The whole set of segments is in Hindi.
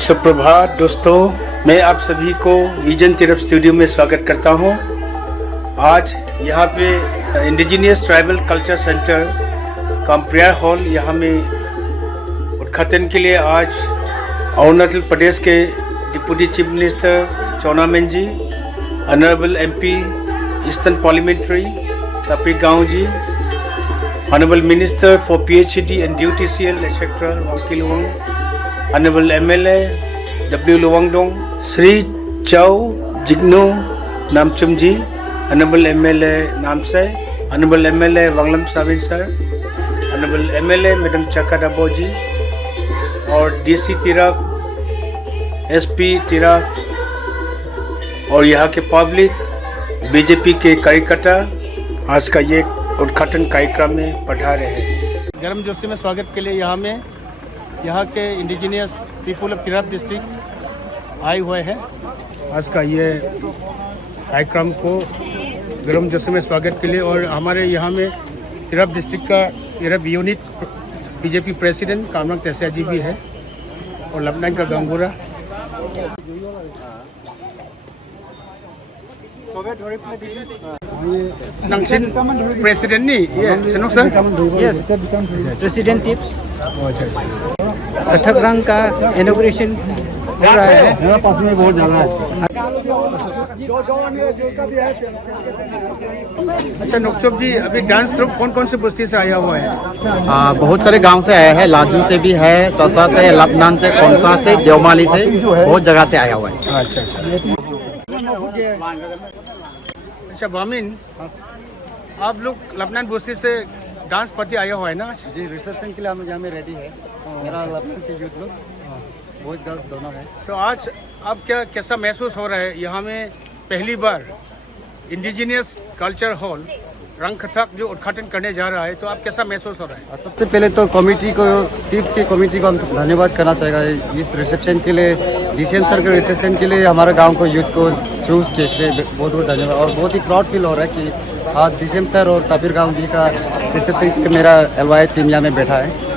सुप्रभात दोस्तों, मैं आप सभी को विजन तीरथ स्टूडियो में स्वागत करता हूं। आज यहाँ पे इंडिजिनियस ट्राइबल कल्चर सेंटर काम्प्रिया हॉल यहाँ में उद्घाटन के लिए आज अरुणाचल प्रदेश के deputy chief minister Chowna Mein ji, honourable MP eastern parliamentary Tapir Gao ji, honourable minister for PHD and DoTCL etcetera Wanki Lowang, honourable MLA W Lowangdong, Shri Chau Zingnu Namchoom ji, honourable MLA Namsai, honourable MLA Wanglam Sawin sir, honourable MLA madam Chakat Aboh जी और डीसी तिरप, एसपी तिरप और यहाँ के पब्लिक, बीजेपी के कार्यकर्ता आज का ये उद्घाटन कार्यक्रम में पढ़ा रहे हैं। गर्म जोशी में स्वागत के लिए यहाँ के indigenous people of Tirap district आए हुए हैं। आज का ये कार्यक्रम को गर्म जोशी में स्वागत के लिए, और हमारे यहाँ में तिरप डिस्ट्रिक्ट का तिरप यूनिट बीजेपी प्रेसिडेंट कामरांग तेसिया जी भी है और लपनांग का गंगूरा। नंगचिन प्रेसिडेंट नहीं ये सनोक सर? यस, प्रेसिडेंट टिप्स कथक रंग का इनॉग्रेशन हो रहा है। मेरा पास में बहुत जगह है। अच्छा नोकचोप जी, अभी डांस ग्रुप कौन कौन से बस्ती से आया हुआ है? बहुत सारे गांव से आया है, लाजू से भी है, चौसा से, लपनान से, खोंसा से, देवमाली से, बहुत जगह से आया हुआ है। अच्छा बामिन, आप लोग लपनान बस्ती से डांस पार्टी आया हुआ है ना? जी, रिसेप्शन के लिए हम यहाँ में रेडी है। मेरा लखनऊ के यूथ लोग बॉयज गर्ल्स दोनों है। तो आज अब कैसा महसूस हो रहा है? यहाँ में पहली बार इंडिजिनियस कल्चर हॉल रंगकथक जो उद्घाटन करने जा रहा है, तो आप कैसा महसूस हो रहा है? सबसे पहले तो कमेटी को, टिप्स की कमेटी को हम धन्यवाद करना चाहेगा इस रिसेप्शन के लिए, डीसीएम सर के रिसेप्शन के लिए हमारे गांव को यूथ को चूज़ किए, इसलिए बहुत बहुत धन्यवाद। और बहुत ही प्राउड फील हो रहा है कि आज डीसीएम सर और तापिर गाँव जी का रिसेप्शन के लिए मेरा एलवाई टीम यहाँ में बैठा है।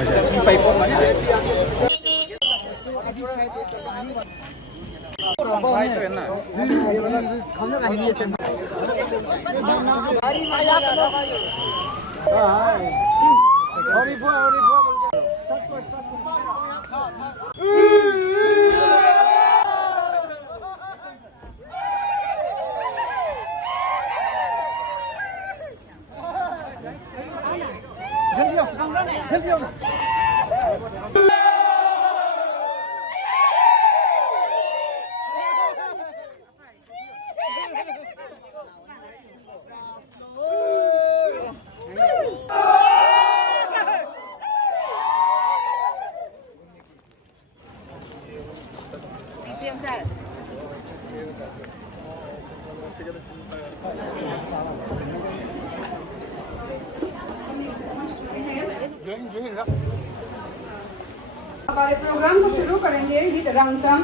हमारे प्रोग्राम को शुरू करेंगे विद रंगतम।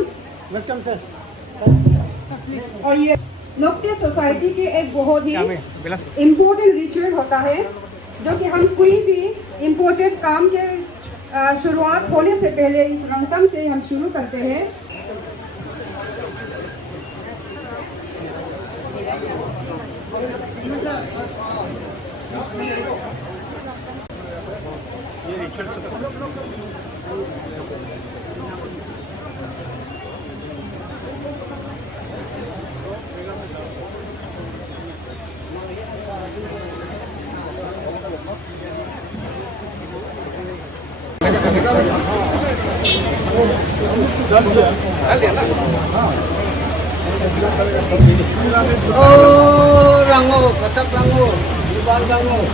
Welcome sir. और ये नोक्टे सोसाइटी के एक बहुत ही इम्पोर्टेंट रिचुअल होता है, जो कि हम कोई भी इम्पोर्टेंट काम के शुरुआत होने से पहले इस रंगतम से हम शुरू करते हैं। ये रिचुअल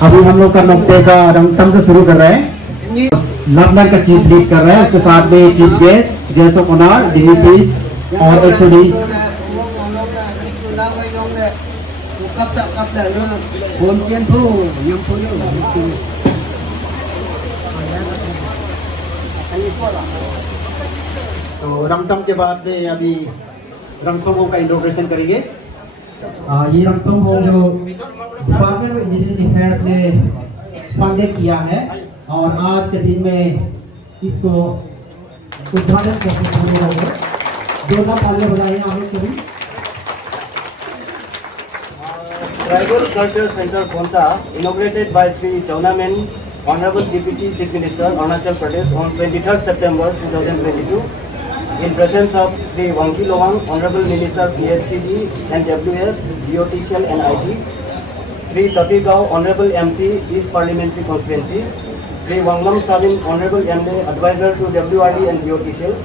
अभी हम लोग का नोक्टे का रंगतम से शुरू कर रहे हैं। लपनान का चीफ लीड कर रहा है, उसके साथ में chief guest of honour, dignitaries और एचओडीज। तो रंगतम के बाद में अभी रंगसोम का इनॉग्रेशन करेंगे। ये रंगसोम होम जो डिपार्टमेंट ऑफ इंडिजिनियस अफेयर्स ने फंडेड किया है और आज के दिन में इसको उद्घाटन करने वाले जोरदार तालियां बजाएं आमिर के लिए। Tribal Culture Center Khonsa, inaugurated by Sri Chaunamen, Honorable Deputy Chief Minister, Arunachal Pradesh on 23rd September 2022, in presence of Sri Wangki Lowang, Honorable Minister PHCD and WS, BOTCL and IT, Sri Tatigao, Honorable MP, East Parliamentary Constituency, Sri Wanglam Sabin, Honorable MLA, Advisor to WRD and BOTCL,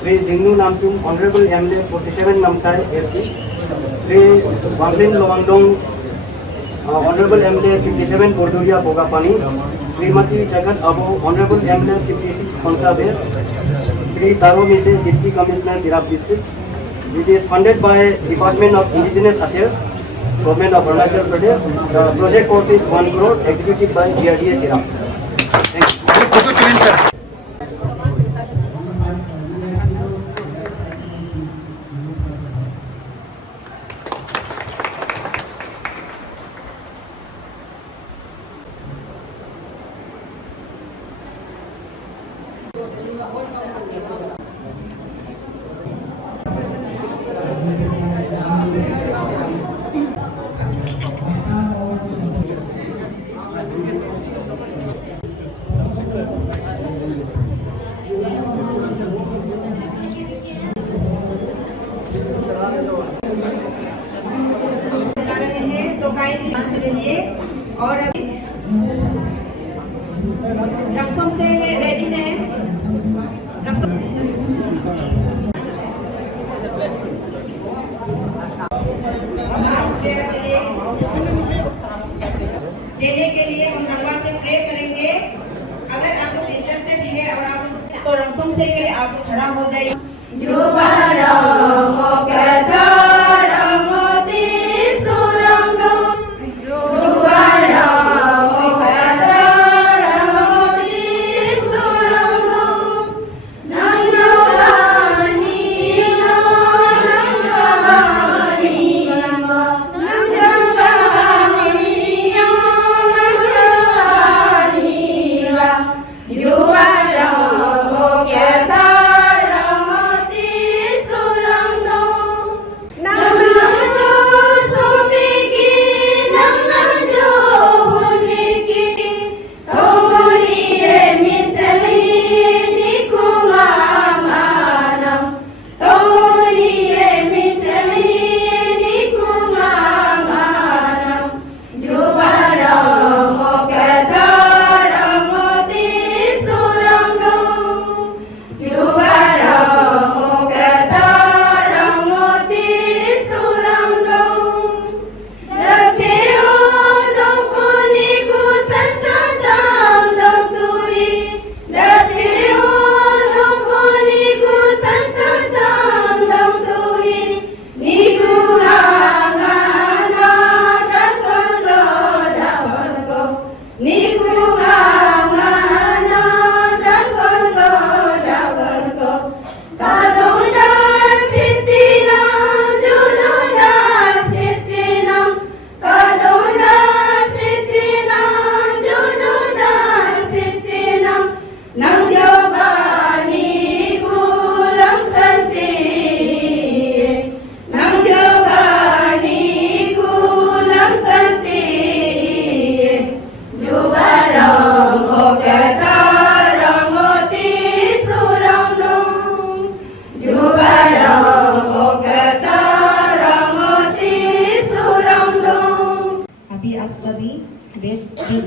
Sri Jingnu Namchung, Honorable MLA 47 Namsai SP, Sri Wanglin Lowangdong, Honorable MLA 57 Borduria Bogapani, Srimati Jagat Abu, Honorable MLA 56 Khonsa Base, Sri Taro Mite, Deputy Commissioner Tirap District. It is funded by Department of Indigenous Affairs, Government of Arunachal Pradesh. The project cost is 1 crore, executed by GRDA Tirap. Thank you. और अभी रक्षम से रेडी में देने के लिए हम नलवा से प्रे करेंगे। अगर आप लोग इंटरेस्टेड है और आप तो रक्षम से के लिए आप खड़ा हो जाइए।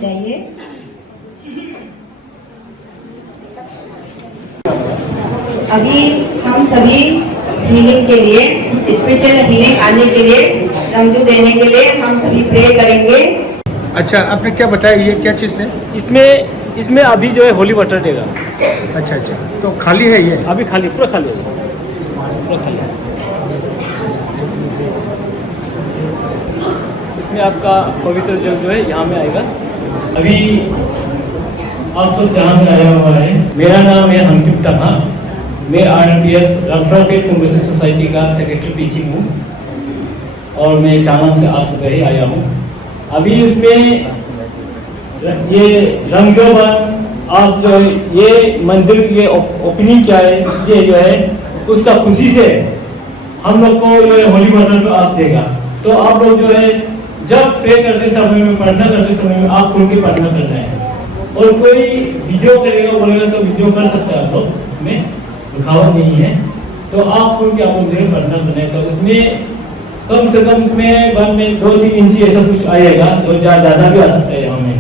जाइए। अभी हम सभी हीलिंग के लिए, स्पिरिचुअल हीलिंग आने के लिए, रंजू देने के लिए हम सभी प्रे करेंगे। अच्छा, आपने क्या बताया, ये क्या चीज़ है? इसमें अभी जो है होली वाटर देगा। अच्छा अच्छा, तो खाली है ये? अभी खाली, पूरा खाली है, पूरा खाली है। इसमें आपका पवित्र जल जो है यहाँ में आएगा। अभी आप सब जहाँ में आया हुआ है, मेरा नाम है अंकित टहा, मैं RPS रफराफेट कॉन्ग्रेसिव सोसाइटी का सेक्रेटरी टीचिंग हूँ और मैं चालन से आज सुबह ही आया हूँ। अभी इसमें ये रंगजोबन आज जो है ये मंदिर के ओपनिंग क्या है, इसलिए जो है उसका खुशी से हम लोग को जो है होली वाटर को आज देगा। तो आप लोग जो है जब प्रे करते समय में, प्रार्थना करते समय में आप खुल के प्रार्थना करना है। और कोई वीडियो करेगा बोलेगा तो वीडियो कर सकता है आप लोग, में रुकावट नहीं है। तो आप खुल के आप लोग प्रार्थना करना है। तो उसमें कम से कम इसमें 1 में 2-3 इंची ऐसा कुछ आएगा, तो ज़्यादा भी आ सकता है यहाँ में।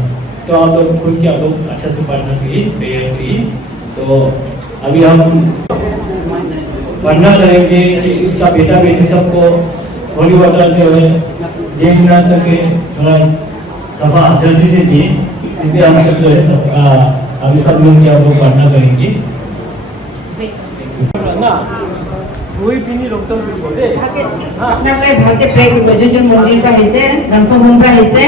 तो आप लोग खुल के आप लोग अच्छा से प्रार्थना करिए, प्रेयर करिए। तो अभी हम प्रार्थना करेंगे कि उसका बेटा बेटी सबको होली वाटर जो है 1 मिनट तक थोड़ा सफा जल्दी से दिए, इसलिए हम सब जो है सब अभी सब मिल के आप लोग प्रार्थना करेंगे। আপোনালোকে ভালকে প্ৰে কৰিব। যোন মন্দিৰ পৰা আহিছে, ৰামচন্দ্ৰ পৰা আহিছে,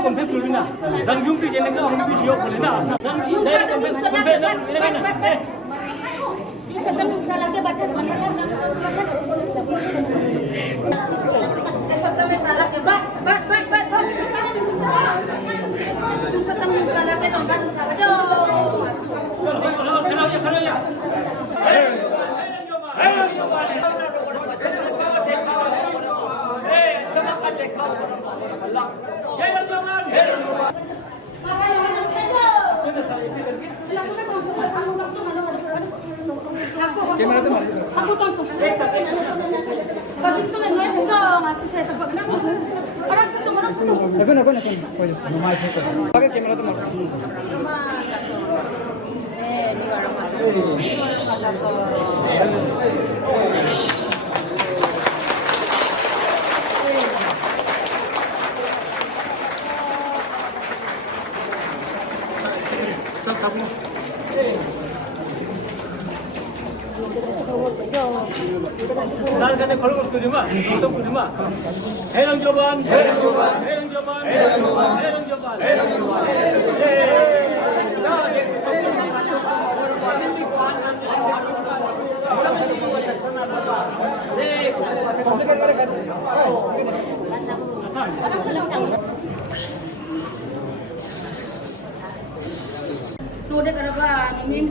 Dalam komplek dulu na. Dan yung video na ang video ko na. Dan yung komplek na na. Yung sa tanong sa lagi baca sa tanong sa lagi bat. Yung sa tanong sa lagi dong kan ajo. Kalau ya. Aku tahu. Pabrik sunan ngayon ko ngasih saya tempat na. Orang situ. Ako. Nomay siya. Bakit camera to? Ni warung Sal ka na kolong ko lima. Ito ko lima. Herang Joban. Tuh deh kenapa ini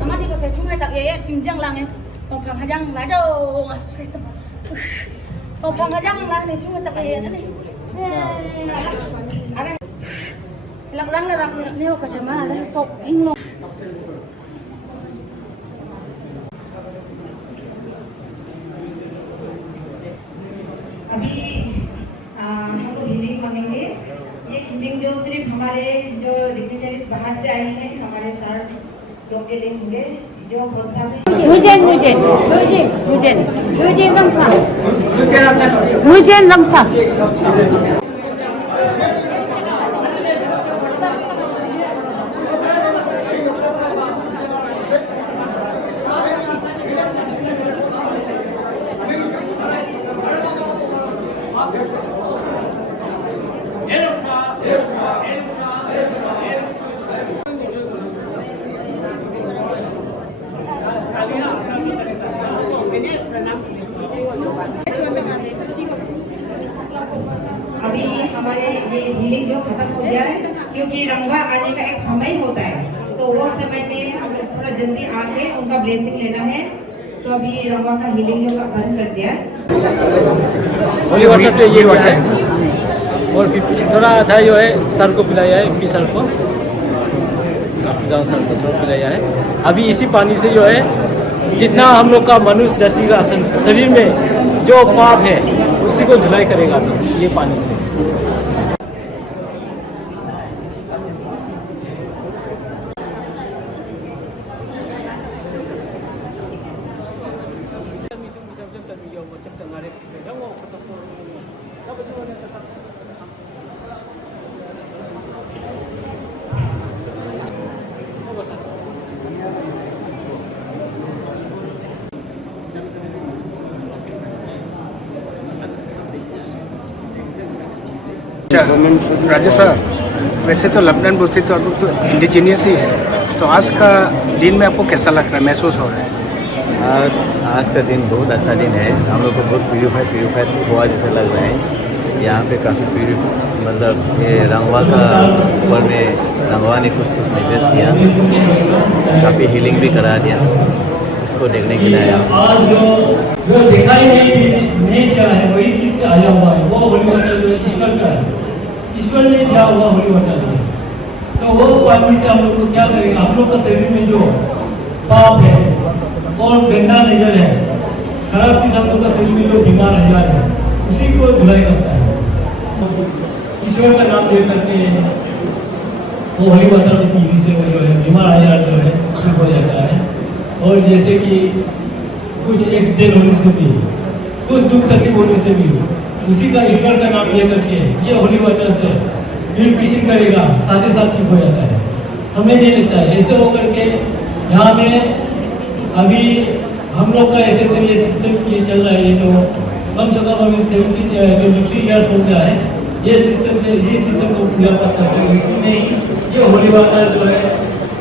Nama di saya cuma tak ya timjang lang Pongpang hajang lah jauh masuk saya tu. Pongpang hajang lah ni cuma tak ya ni. Ada lang lah ni kau cuma ada sok hinglo. अभी हम लोग हिंदी पढ़ेंगे। ये हिंदी जो सिर्फ हमारे जो डिग्निटरीज बाहर से आए हैं हमारे सर लोग के लिए होंगे जो बहुत सारे Nguyen Lam Sam. अभी हमारे ये हीलिंग जो खत्म हो गया है क्योंकि रंगा आने का एक समय होता है तो वो समय में हमें थोड़ा जल्दी आके उनका ब्लेसिंग लेना है तो अभी रंगा का हीलिंग जो बंद कर दिया है। होली वाटर पे ये वाटर और थोड़ा था जो है सर को पिलाया है MP सर को गाँव सर को थोड़ा पिलाया है। अभी इसी पानी से जो है जितना हम लोग का मनुष्य जाति का शरीर में जो पाप है उसी को धुलाई करेगा तो ये पानी से। राजेश सर, वैसे तो लेफ्टिनेंट बस्ती तो आप लोग तो इंडिजीनियस ही है, तो आज का दिन में आपको कैसा लग रहा है, महसूस हो रहा है? आज का दिन बहुत अच्छा दिन है। हम लोग को बहुत प्यूरीफाइड हुआ जैसा लग रहा है। यहाँ पे काफ़ी मतलब ये रंगवा का ऊपर में रंगवा ने कुछ मैसेज किया, काफ़ी हीलिंग भी करा दिया। इसको देखने के लिए आया। आज जो दिखाई नहीं क्या है वही चीज़ से आया हुआ है, वो होली वाटर जो ईश्वर का है, ईश्वर ने दिया हुआ होली वाटर है। तो वो पानी से हम लोग को क्या करेगा, हम लोग का शरीर में जो पाप है और गंदा नजर है, खराब चीज हम लोग का शरीर में जो बीमार हजार है, उसी को धुलाई करता है। ईश्वर का नाम ले करके वो वही बता दो पीने से वो जो है बीमार हजार जो है ठीक हो जाता है। और जैसे कि कुछ एक्सीडेंट होने से भी, कुछ दुख तकलीफ होने से भी उसी का ईश्वर का नाम ले करके ये होली वाटर से प्यूरिफिकेशन करेगा, साथ ही साथ ठीक हो जाता है, समय नहीं लगता है। ऐसे होकर के यहाँ में अभी हम लोग का ऐसे तरीके सिस्टम ये चल रहा है, ये तो कम से कम अभी 23 ईयर्स हो गया है ये सिस्टम को पूरा करते हैं। इसमें ही ये होली वाटर जो है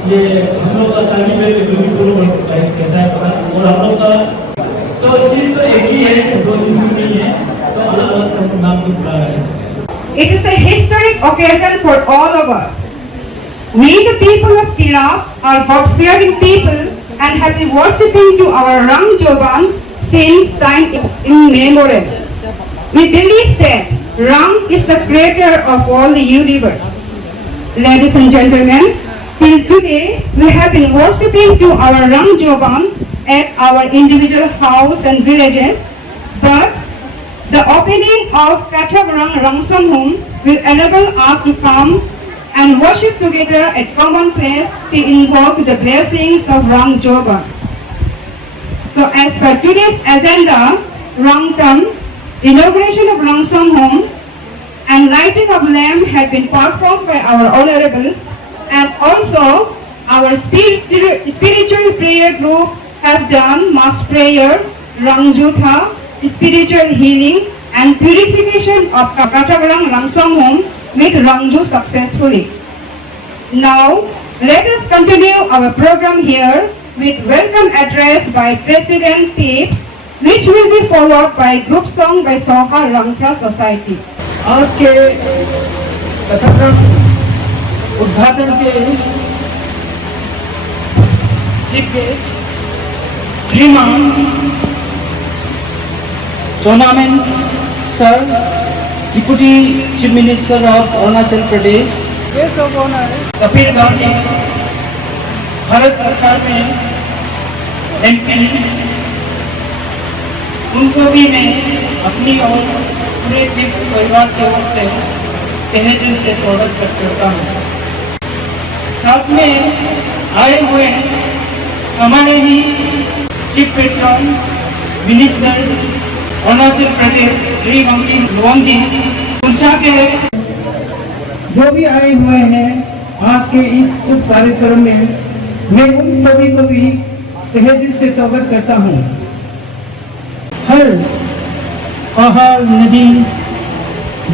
ये हम लोग का तालीम है कहता है, और हम लोग का तो चीज़ तो एक ही है, दो दिन नहीं है, तो अलग अलग सब नाम की बुला रहे हैं। It is a historic occasion for all of us. We, the people of Tirap, are God-fearing people and have been worshipping to our Rang Joban since time immemorial. We believe that Rang is the creator of all the universe. Ladies and gentlemen, till today we have been worshipping to our Rang Joban at our individual house and villages, but the opening of Kachavrang Rangsamhum will enable us to come and worship together at common place to invoke the blessings of Rang Joban. So as per today's agenda, Rangtam, inauguration of Rangsamhum and lighting of lamp had been performed by our honorables, and also our spiritual prayer group have done mass prayer, Rangjutha, spiritual healing and purification of Kachavrang Rangsamhum with Rangju successfully. Now, let us continue our program here with welcome address by President Tips, which will be followed by group song by Soha Rangpra Society. आज के कथाक्रम उद्घाटन के श्रीमान चौनामेन sir, deputy chief minister of Arunachal Pradesh, Kapil Gandhi, Bharat सरकार में MP, उनको भी मैं अपनी और पूरे परिवार की ओर से तहे दिल से स्वागत करता हूँ। साथ में आए हुए हैं हमारे ही chief patron minister Arunachal Pradesh Shri मंगी लोवांग जी, उनसा के जो भी आए हुए हैं आज के इस शुभ कार्यक्रम में, मैं उन सभी को भी तहे दिल से स्वागत करता हूँ। हर पहाड़, नदी,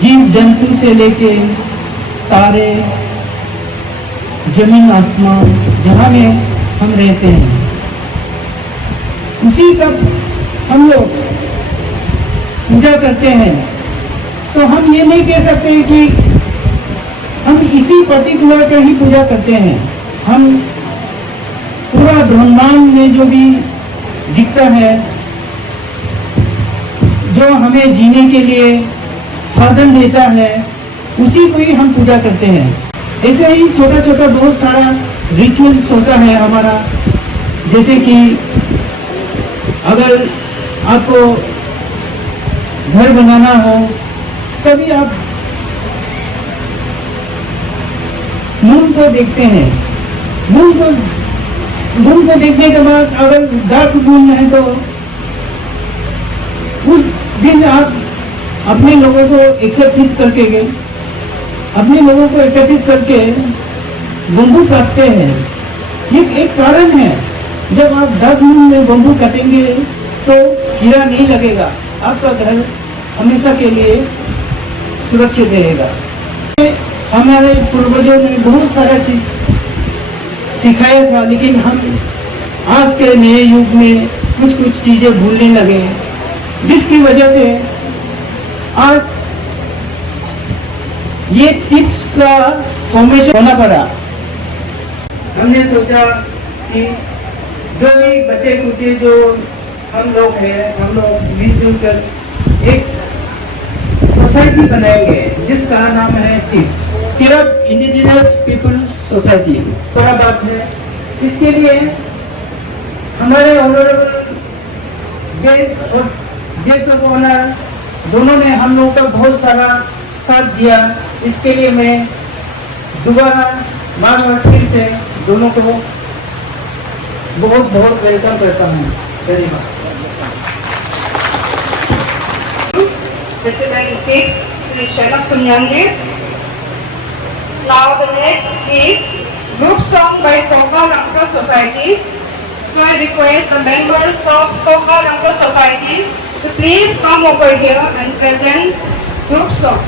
जीव जंतु से लेके तारे, जमीन आसमान, जहाँ में हम रहते हैं, उसी का हम लोग पूजा करते हैं। तो हम ये नहीं कह सकते कि हम इसी पर्टिकुलर का ही पूजा करते हैं। हम पूरा ब्रह्मांड में जो भी दिखता है, जो हमें जीने के लिए साधन देता है, उसी को ही हम पूजा करते हैं। ऐसे ही छोटा छोटा बहुत सारा रिचुअल्स होता है हमारा, जैसे कि अगर आपको घर बनाना हो, तभी आप मून को देखते हैं। मून को देखने के बाद अगर डार्क मून है तो उस दिन आप अपने लोगों को एकत्रित करके बम्बू काटते हैं। ये एक कारण है, जब आप डार्क मून में बम्बू काटेंगे तो कीड़ा नहीं लगेगा, आपका घर हमेशा के लिए सुरक्षित रहेगा। हमारे पूर्वजों ने बहुत सारा चीज सिखाया था, लेकिन हम आज के नए युग में कुछ चीजें भूलने लगे, जिसकी वजह से आज ये टिप्स का फॉर्मेशन होना पड़ा। हमने सोचा कि जो भी बच्चे कुचे जो हम लोग हैं, हम लोग मिलजुल कर एक सोसाइटी बनाएंगे जिसका नाम है tips, Tirap indigenous people society बड़ा बात है। इसके लिए हमारे ऑनरेबल गेस्ट और गेस्ट ऑफ ऑनर दोनों ने हम लोगों का बहुत सारा साथ दिया। इसके लिए मैं दोबारा बार फिर से दोनों को बहुत बहुत वेलकम करता हूँ। धन्यवाद। President Tips Sri Shanak Sunyangde. Now the next is group song by Soka Rangka Society. So I request the members of Soka Rangka Society to please come over here and present group song.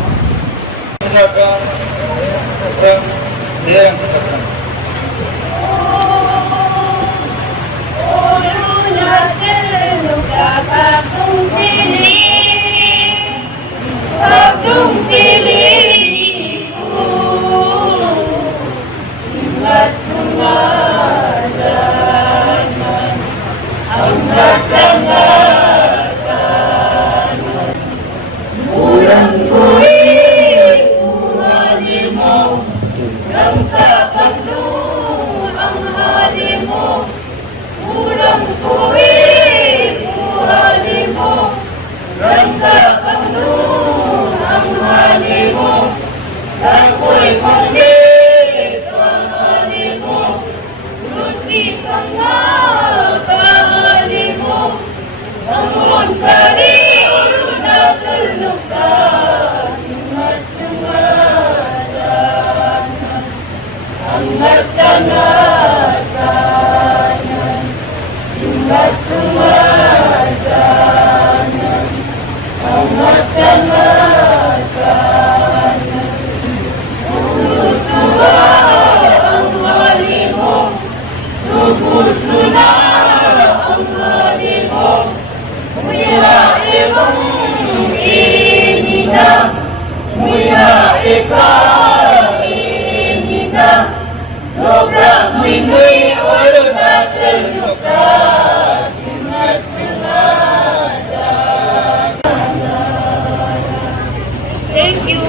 Thank you.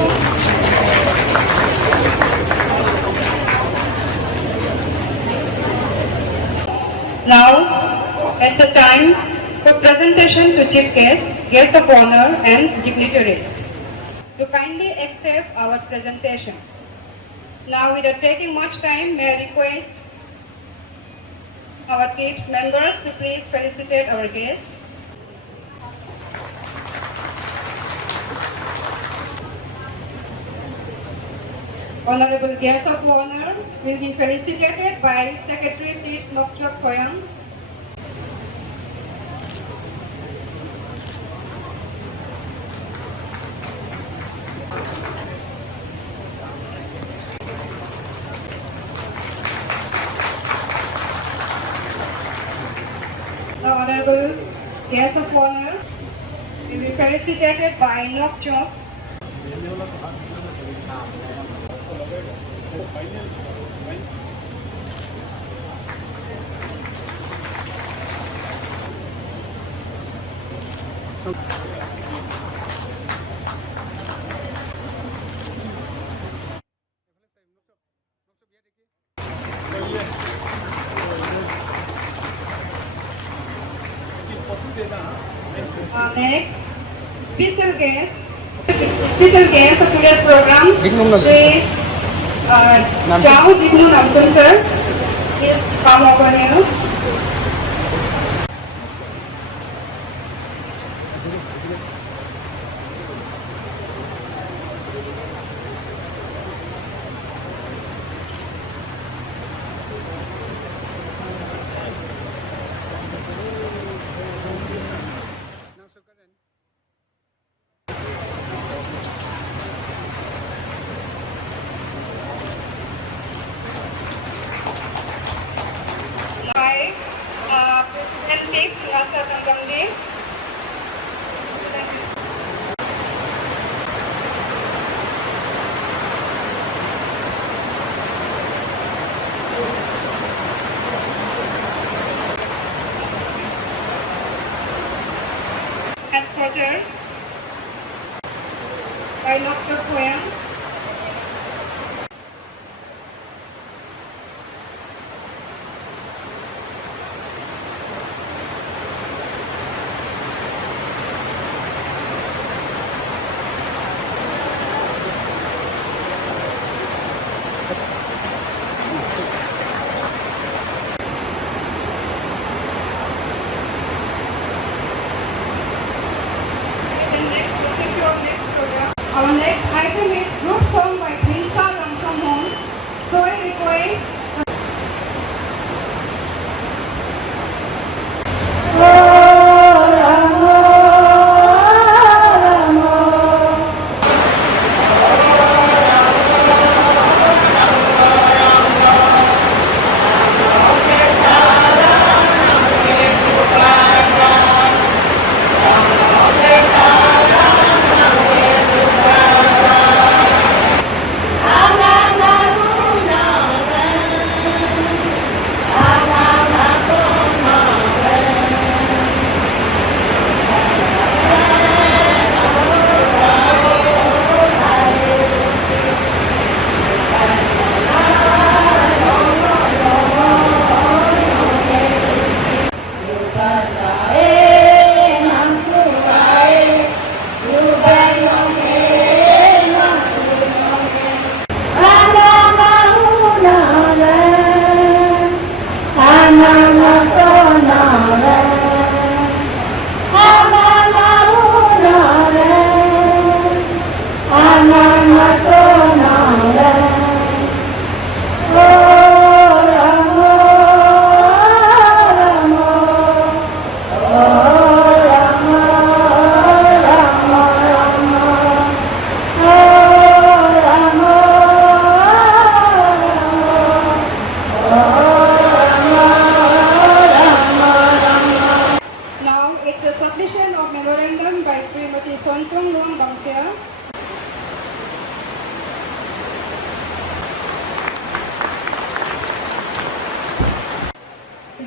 Now it's a time for presentation to chief guest, guests of honor and dignitaries to kindly accept our presentation. Now without taking much time, may I request our TIPS members to please felicitate our guests. Honorable guest of honor will be felicitated by Secretary TIPS Nokchok Koyang. The honorable guest of honor will be felicitated by Nokchok. Next, special guest of today's program, Sri Chao Jignu Namtum sir, is come over here. President TIPS Nasa Tanggangdi. Headquarters by Dr. Koyang.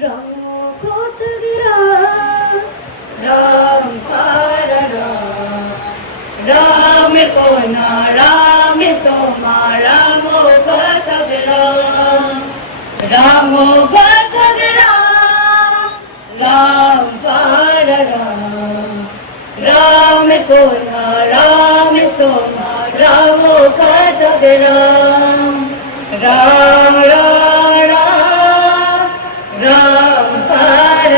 Ram कोना राम सोमा रामो कथग रामो कथग राम पार राम कोना राम सोमा रामो कथग राम राम पार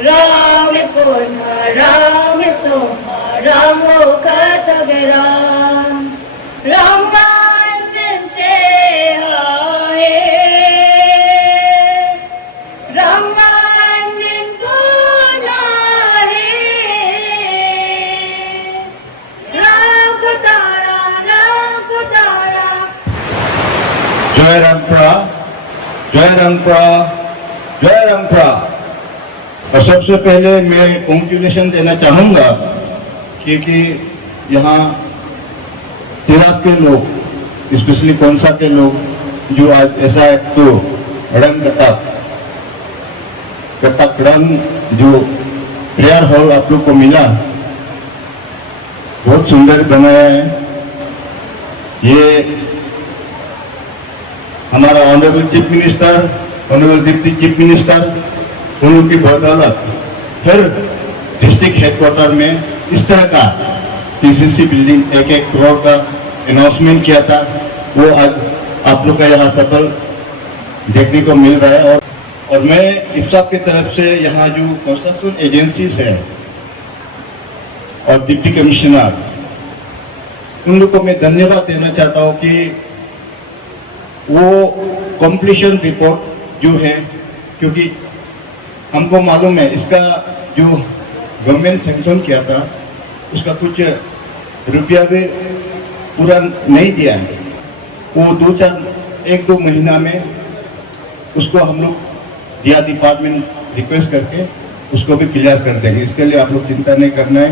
राम कोना राम सोमा रामो कथग राम से आए राम जय रंगप्रा, जय रंगप्रा, जय रंगप्रा। और सबसे पहले मैं कॉन्ग्रेचुलेशन देना चाहूँगा क्योंकि यहाँ तिराप के लोग, स्पेशली कौनसा के लोग जो आज ऐसा एक तो रंग कथक रंग जो प्रेयर हॉल आप लोग को मिला, बहुत सुंदर बनाया है। ये हमारा honourable chief minister, honourable deputy chief minister, उन लोग की बदौलत फिर डिस्ट्रिक्ट हेडक्वार्टर में इस तरह का टीसीसी बिल्डिंग 1-1 करोड़ का अनाउंसमेंट किया था, वो आज आप लोग का यहाँ सफल देखने को मिल रहा है। और मैं इफ्सा की तरफ से यहाँ जो कंस्ट्रक्शन एजेंसीज है और डिप्टी कमिश्नर, उन लोग को मैं धन्यवाद देना चाहता हूँ कि वो कंप्लीशन रिपोर्ट जो है, क्योंकि हमको मालूम है इसका जो गवर्नमेंट सैंक्शन किया था उसका कुछ रुपया भी पूरा नहीं दिया है। वो 1-2 महीना में उसको हम लोग दिया डिपार्टमेंट रिक्वेस्ट करके उसको भी क्लियर कर देंगे, इसके लिए आप लोग चिंता नहीं करना है।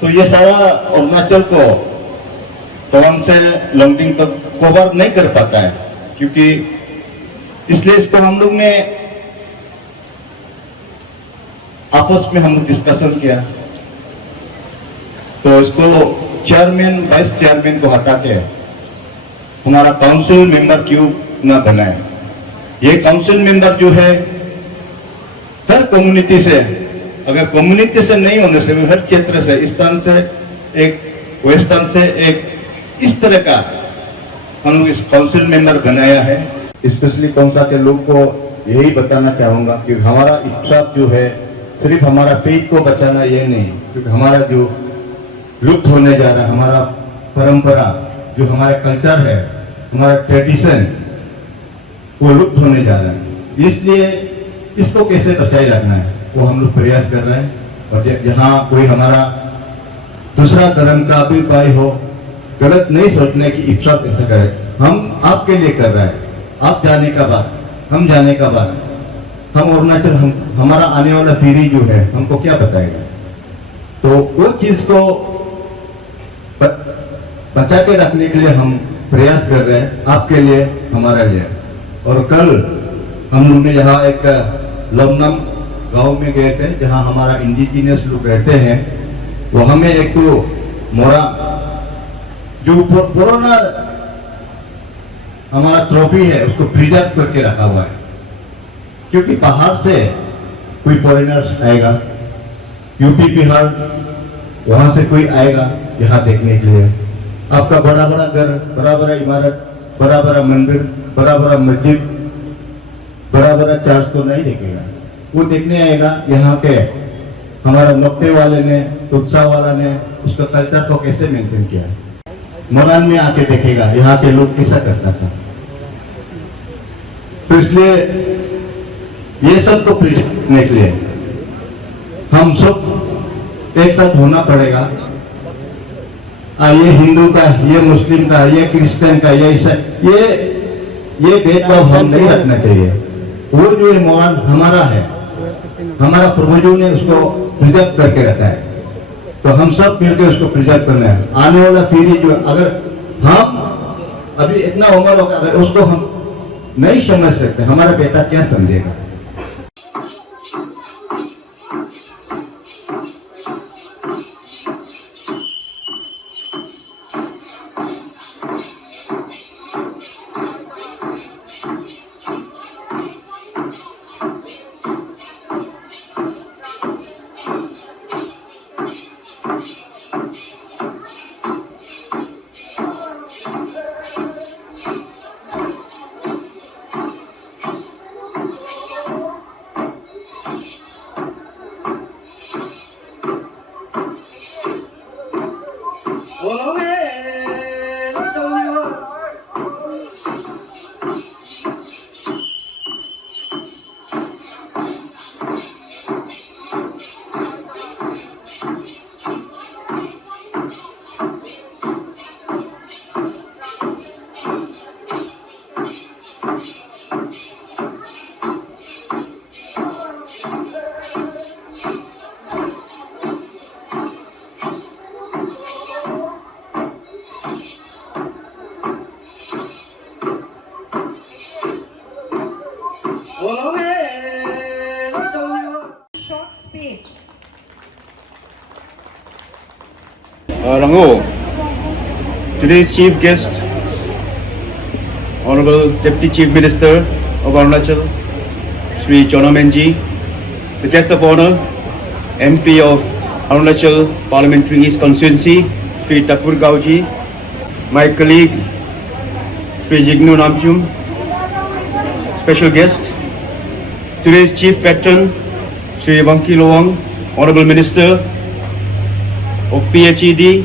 तो ये सारा अरुणाचल को तवांग से लॉन्गडिंग तक कवर नहीं कर पाता है, क्योंकि इसलिए इसको हम लोग ने आपस में हम लोग डिस्कशन किया, तो इसको चेयरमैन वाइस चेयरमैन को हटा के हमारा काउंसिल मेंबर क्यों ना बनाए। ये काउंसिल मेंबर जो है हर कम्युनिटी से, अगर कम्युनिटी से नहीं होने से हर क्षेत्र से, ईस्टर्न से एक, वेस्टर्न से एक, इस तरह का हम लोग इस काउंसिल मेंबर बनाया है। स्पेशली कौनसा के लोग को यही बताना चाहूंगा कि हमारा इच्छा जो है सिर्फ हमारा फेथ को बचाना ये नहीं, क्योंकि हमारा जो लुप्त होने जा रहा है, हमारा परंपरा जो हमारा कल्चर है, हमारा ट्रेडिशन, वो लुप्त होने जा रहा है। इसलिए इसको कैसे बचाए रखना है वो हम लोग प्रयास कर रहे हैं। और जहाँ कोई हमारा दूसरा धर्म का अभिप्राय हो, गलत नहीं सोचने की इच्छा कैसे करे, हम आपके लिए कर रहे हैं। आप जाने का बाद, हम जाने का बाद, हम अरुणाचल, हमारा आने वाला पीढ़ी जो है हमको क्या बताएगा। तो वो चीज को बचा के रखने के लिए हम प्रयास कर रहे हैं, आपके लिए, हमारा लिए। और कल हम लोग ने यहाँ एक लमनम गांव में गए थे जहाँ हमारा इंडिजिनियस लोग रहते हैं। वो हमें एक तो मोरा जो पुराना हमारा ट्रॉफी है उसको प्रिजर्व करके रखा हुआ है, क्योंकि बाहर से कोई फॉरेनर्स आएगा, यूपी बिहार वहां से कोई आएगा यहाँ देखने के लिए। आपका बड़ा बड़ा घर, बड़ा बड़ा इमारत, बड़ा बड़ा मंदिर, बड़ा बड़ा मस्जिद, बड़ा बड़ा चर्च को नहीं देखेगा, वो देखने आएगा यहाँ के हमारा नोक्ते वाले ने, उत्साह वाला ने उसका कल्चर को कैसे मेंटेन किया है। मोरान में आके देखेगा यहाँ के लोग कैसा करता था। तो इसलिए ये सब को करने के लिए हम सब एक साथ होना पड़ेगा। ये हिंदू का, ये मुस्लिम का, ये क्रिश्चियन का, ये भेदभाव हम नहीं रखना चाहिए। वो जो मोरान हमारा है, हमारा पूर्वजों ने उसको प्रिजर्व करके रखा है, तो हम सब मिलकर उसको प्रिजर्व करना है। आने वाला पीढ़ी जो, अगर हम अभी इतना उम्र होगा, अगर उसको हम नहीं समझ सकते, हमारा बेटा क्या समझेगा। Short speech. Rango, today's chief guest, Honorable Deputy Chief Minister of Arunachal, Sri Chonamenji, the guest of honor, MP of Arunachal Parliamentary East Constituency, Sri Tapur Gauji, my colleague, Sri Jignu Namchum, special guest, today's chief patron, Sri Wangki Lowang, Honorable Minister of PHED,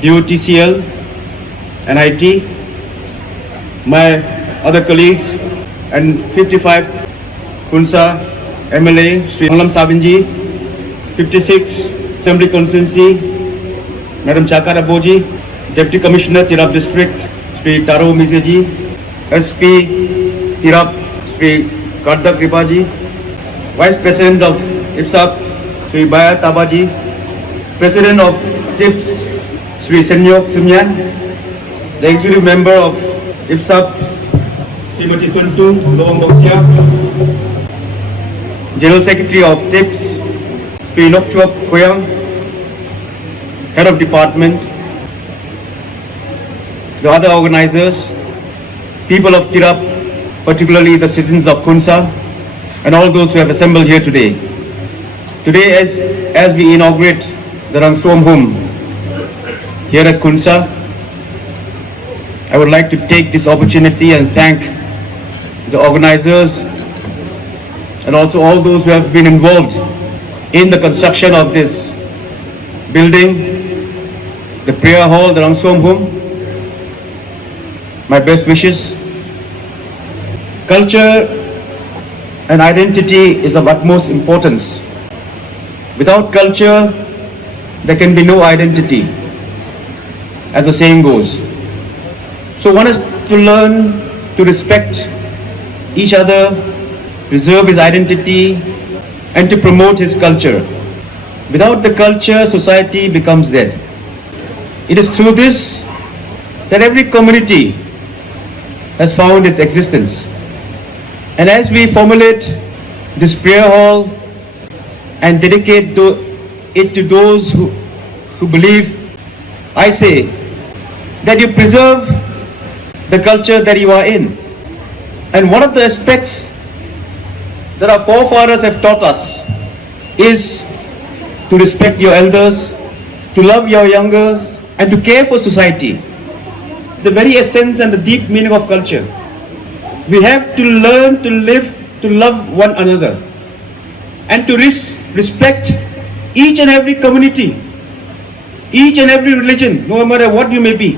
DOTCL and IT, my other colleagues and 55 Khunsa MLA, Sri Malam Sabinji, 56 Assembly Constituency, Madam Chakara Boji, Deputy Commissioner Tirap District, Sri Taro Miseji, SP Tirap, Sri Karda Kripaji, Vice President of IFSAP, Sri Baya Tabaji, President of TIPS, Sri Senyok Simyan, the Executive Member of IFSAP, Srimati Suntu Lowang Boksia, General Secretary of TIPS, Sri Nokchuap Koyang, Head of Department, the other organizers, people of Tirap, particularly the citizens of Khunsa, and all those who have assembled here today. Today, as we inaugurate the Rangsom Home here at Khunsa, I would like to take this opportunity and thank the organizers and also all those who have been involved in the construction of this building, the prayer hall, the Rangsom Home. My best wishes. Culture and identity is of utmost importance. Without culture, there can be no identity, as the saying goes. So one has to learn to respect each other, preserve his identity, and to promote his culture. Without the culture, society becomes dead. It is through this that every community has found its existence. And as we formulate this prayer hall and dedicate it to those who believe, I say that you preserve the culture that you are in. And one of the aspects that our forefathers have taught us is to respect your elders, to love your younger, and to care for society. The very essence and the deep meaning of culture. We have to learn to live, to love one another, and to respect each and every community, each and every religion, no matter what you may be.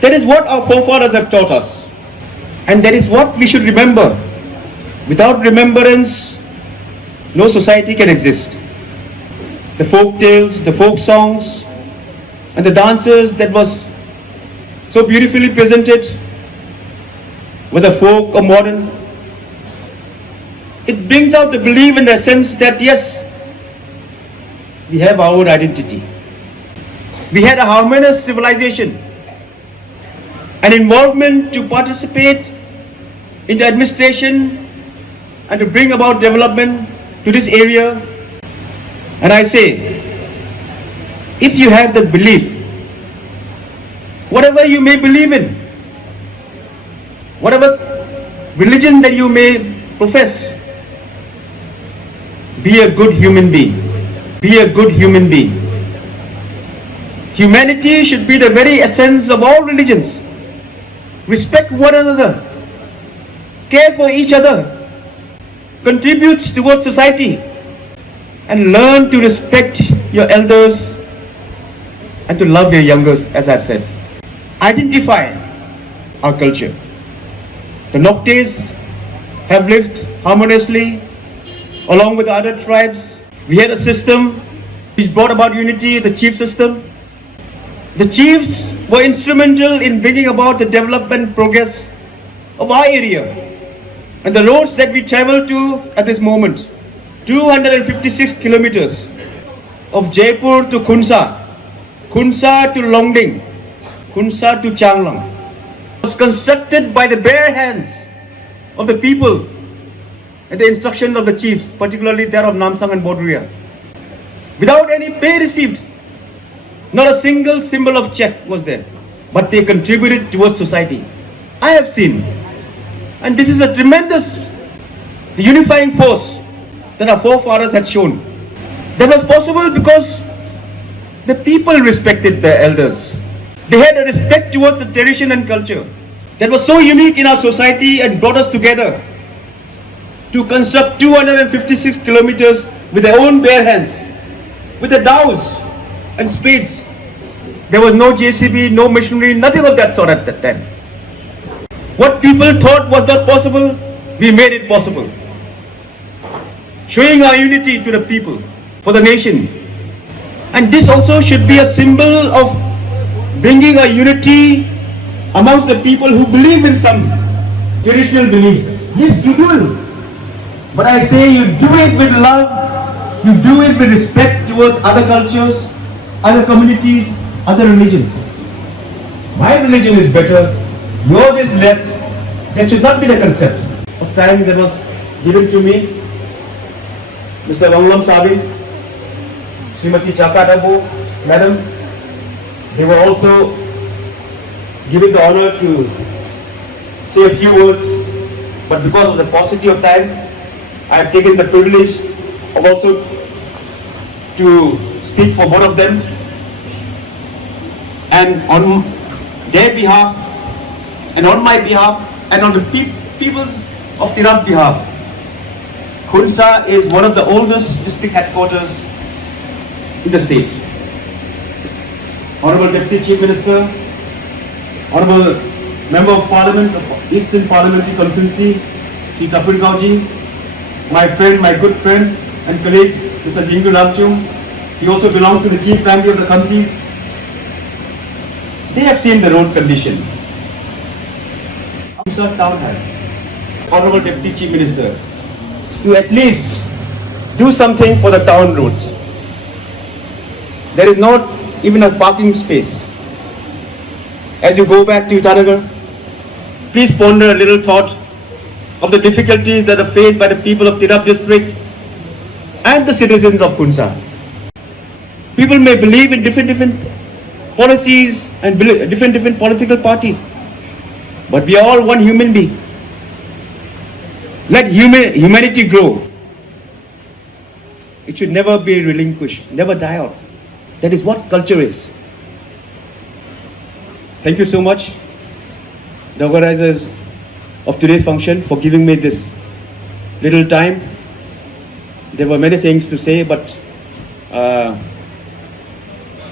That is what our forefathers have taught us. And that is what we should remember. Without remembrance, no society can exist. The folk tales, the folk songs, and the dances that was so beautifully presented, whether folk or modern, it brings out the belief and the sense that yes, we have our own identity. We had a harmonious civilization, an involvement to participate in the administration and to bring about development to this area. And I say, if you have the belief, whatever you may believe in, whatever religion that you may profess, be a good human being. Be a good human being. Humanity should be the very essence of all religions. Respect one another. Care for each other. Contributes towards society. And learn to respect your elders and to love your youngers, as I've said. Identify our culture. The Noctes have lived harmoniously along with the other tribes. We had a system which brought about unity, the chief system. The chiefs were instrumental in bringing about the development progress of our area. And the roads that we travel to at this moment, 256 kilometers of Jaipur to Khunsa, Khunsa to Longding, Khunsa to Changlang, was constructed by the bare hands of the people at the instruction of the chiefs, particularly that of Namsang and Bodria. Without any pay received, not a single symbol of check was there, but they contributed towards society. I have seen, and this is a tremendous unifying force that our forefathers had shown. That was possible because the people respected their elders. They had a respect towards the tradition and culture that was so unique in our society and brought us together to construct 256 kilometers with their own bare hands, with the dhows and spades. There was no JCB, no machinery, nothing of that sort at that time. What people thought was not possible, we made it possible. Showing our unity to the people, for the nation. And this also should be a symbol of bringing a unity amongst the people who believe in some traditional beliefs. Yes, you do. But I say you do it with love, you do it with respect towards other cultures, other communities, other religions. My religion is better, yours is less. That should not be the concept of time that was given to me. Mr. Wanglam Sabin, Srimati Chakadabu, Madam, they were also given the honor to say a few words, but because of the paucity of time, I have taken the privilege of also to speak for both of them. And on their behalf, and on my behalf, and on the people's of Tirap behalf, Khunsa is one of the oldest district headquarters in the state. Honorable Deputy Chief Minister, Honorable Member of Parliament of Eastern Parliamentary Constituency, Shri Kapil Gauji, my friend, my good friend and colleague, Mr. Jingu Ramchung. He also belongs to the chief family of the Khamtis. They have seen the road condition. Khunsa town has. Honorable Deputy Chief Minister, to at least do something for the town roads. There is not even a parking space. As you go back to Itanagar, please ponder a little thought of the difficulties that are faced by the people of Tirap district and the citizens of Khunsa. People may believe in different policies and different political parties, but we are all one human being. Let humanity grow. It should never be relinquished, never die out. That is what culture is. Thank you so much, the organizers of today's function, for giving me this little time. There were many things to say, but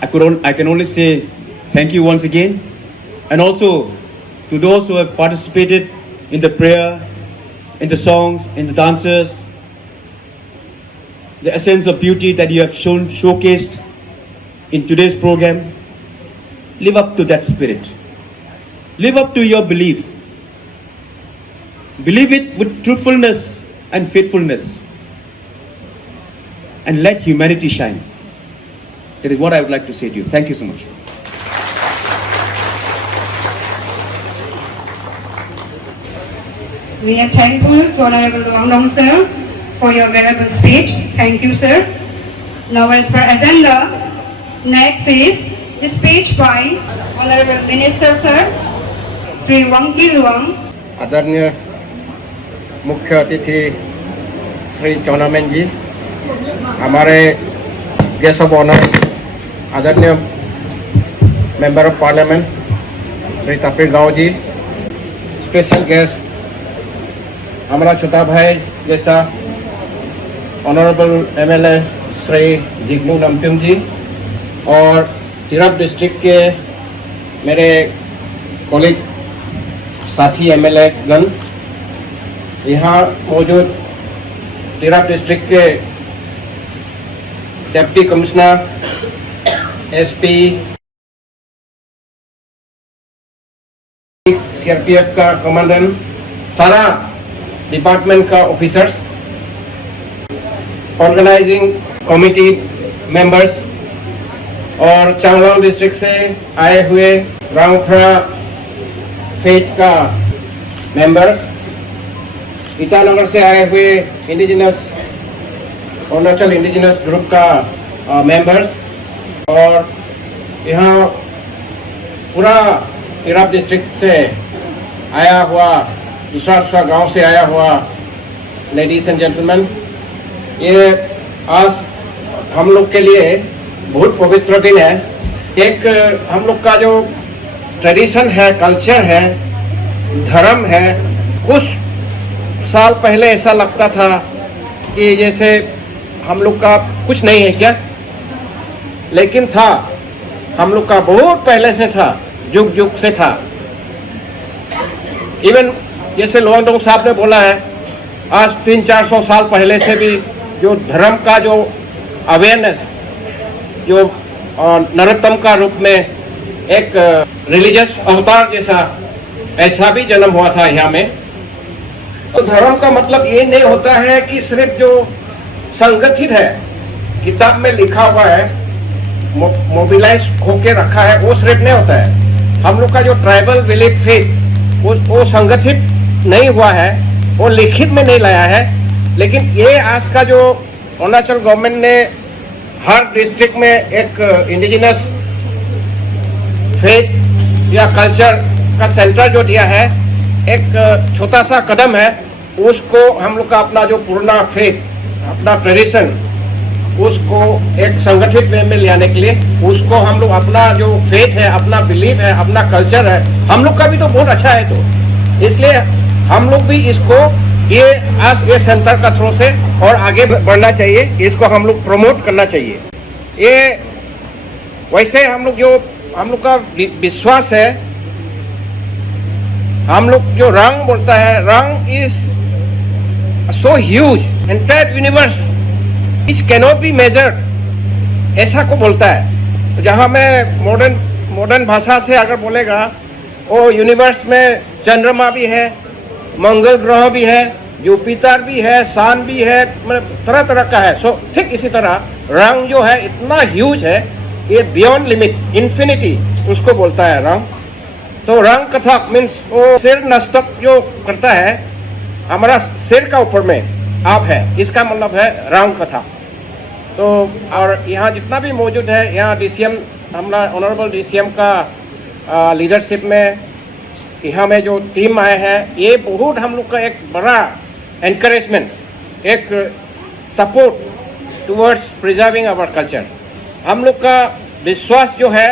I can only say thank you once again, and also to those who have participated in the prayer, in the songs, in the dances, the essence of beauty that you have showcased in today's program. Live up to that spirit. Live up to your belief. Believe it with truthfulness and faithfulness. And let humanity shine. That is what I would like to say to you. Thank you so much. We are thankful to Honorable Wanglam sir for your valuable speech. Thank you, sir. Now, as per agenda, next is the speech by Honorable Minister sir, Sri Wangki Luang. आदरणीय मुख्य अतिथि श्री चौनामेन जी, हमारे गेस्ट ऑफ ऑनर आदरणीय member of parliament Shri Kapil गांव जी, स्पेशल गेस्ट हमारा छोटा भाई जैसा ऑनरेबल एमएलए श्री जिग्नू नमत्युम जी, और तिरप डिस्ट्रिक्ट के मेरे कॉलीग साथी एमएलए गण, यहाँ मौजूद तिरप डिस्ट्रिक्ट के डिप्टी कमिश्नर, एसपी, सीआरपीएफ का कमांडेंट, सारा डिपार्टमेंट का ऑफिसर्स, ऑर्गेनाइजिंग कमेटी मेंबर्स और चांगलांग डिस्ट्रिक्ट से आए हुए रांगफ्रा फेथ का मेंबर, ईटानगर से आए हुए इंडिजिनस अरुणाचल इंडिजिनस ग्रुप का मेंबर्स और यहाँ पूरा तिराप डिस्ट्रिक्ट से आया हुआ दूसरा गांव से आया हुआ लेडीज एंड जेंटलमैन, ये आज हम लोग के लिए बहुत पवित्र दिन है। एक हम लोग का जो ट्रेडिशन है, कल्चर है, धर्म है, कुछ साल पहले ऐसा लगता था कि जैसे हम लोग का कुछ नहीं है क्या, लेकिन था, हम लोग का बहुत पहले से था, युग युग से था। इवन जैसे लोंगडोंग साहब ने बोला है, आज 300-400 साल पहले से भी जो धर्म का जो अवेयरनेस, जो नरोत्तम का रूप में एक रिलीजियस अवतार जैसा ऐसा भी जन्म हुआ था यहाँ में। तो धर्म का मतलब ये नहीं होता है कि सिर्फ जो संगठित है, किताब में लिखा हुआ है, मोबिलाइज होके रखा है, वो सिर्फ नहीं होता है। हम लोग का जो ट्राइबल बिलीफ फेथ वो संगठित नहीं हुआ है, वो लिखित में नहीं लाया है। लेकिन ये आज का जो अरुणाचल गवर्नमेंट ने हर डिस्ट्रिक्ट में एक इंडिजिनस फेथ या कल्चर का सेंटर जो दिया है, एक छोटा सा कदम है। उसको हम लोग का अपना जो पुराना फेथ, अपना ट्रेडिशन, उसको एक संगठित वे में ले आने के लिए, उसको हम लोग अपना जो फेथ है, अपना बिलीफ है, अपना कल्चर है, हम लोग का भी तो बहुत अच्छा है। तो इसलिए हम लोग भी इसको ये आज ये सेंटर का थ्रू से और आगे बढ़ना चाहिए, इसको हम लोग प्रमोट करना चाहिए। ये वैसे हम लोग का विश्वास है, हम लोग जो रंग बोलता है, रंग is so huge, entire universe is cannot be measured, ऐसा को बोलता है। तो जहाँ में मॉडर्न भाषा से अगर बोलेगा, वो यूनिवर्स में चंद्रमा भी है, मंगल ग्रह भी है, जुपिटर भी है, सन भी है, मतलब तरह तरह का है। सो ठीक इसी तरह रंग जो है इतना ह्यूज है, ये बियॉन्ड लिमिट, इन्फिनिटी उसको बोलता है रंग। तो रंग कथा मीन्स वो सिर नस्तक जो करता है, हमारा सिर का ऊपर में आप है, इसका मतलब है रंग कथा। तो और यहाँ जितना भी मौजूद है, यहाँ DCM, हमारा ऑनरेबल DCM का लीडरशिप में यहाँ में जो टीम आए हैं, ये बहुत हम लोग का एक बड़ा एनकरेजमेंट, एक support towards preserving our culture. हम लोग का विश्वास जो है,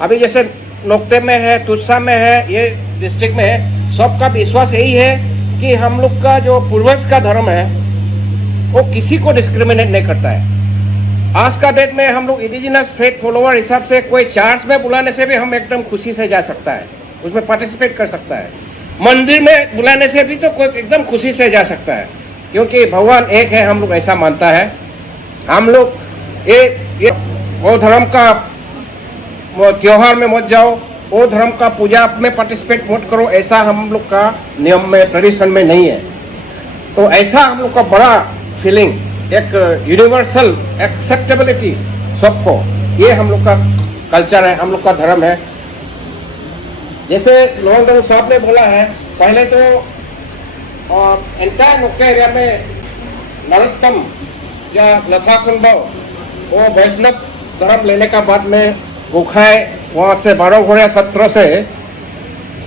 अभी जैसे नोक्ते में है, तुत्सा में है, ये डिस्ट्रिक्ट में है, सबका विश्वास यही है कि हम लोग का जो पूर्वज का धर्म है, वो किसी को डिस्क्रिमिनेट नहीं करता है। आज का डेट में हम लोग इंडिजिनस फेथ फॉलोअर हिसाब से कोई चर्च में बुलाने से भी हम एकदम खुशी से जा सकता है, उसमें पार्टिसिपेट कर सकता है। मंदिर में बुलाने से भी तो कोई एकदम खुशी से जा सकता है, क्योंकि भगवान एक है, हम लोग ऐसा मानता है। हम लोग ये वो धर्म का त्योहार में मत जाओ, वो धर्म का पूजा में पार्टिसिपेट मत करो, ऐसा हम लोग का नियम में, ट्रेडिशन में नहीं है। तो ऐसा हम लोग का बड़ा फीलिंग, एक यूनिवर्सल एक्सेप्टेबिलिटी सबको, ये हम लोग का कल्चर है, हम लोग का धर्म है। जैसे लोंगडोंग साहब ने बोला है, पहले तो एंटायर नोक्ते एरिया में नरोत्तम या लथाकुंडो वो वैष्णव धर्म लेने का बाद में गोखाए वहाँ से 12 घोड़े सत्र से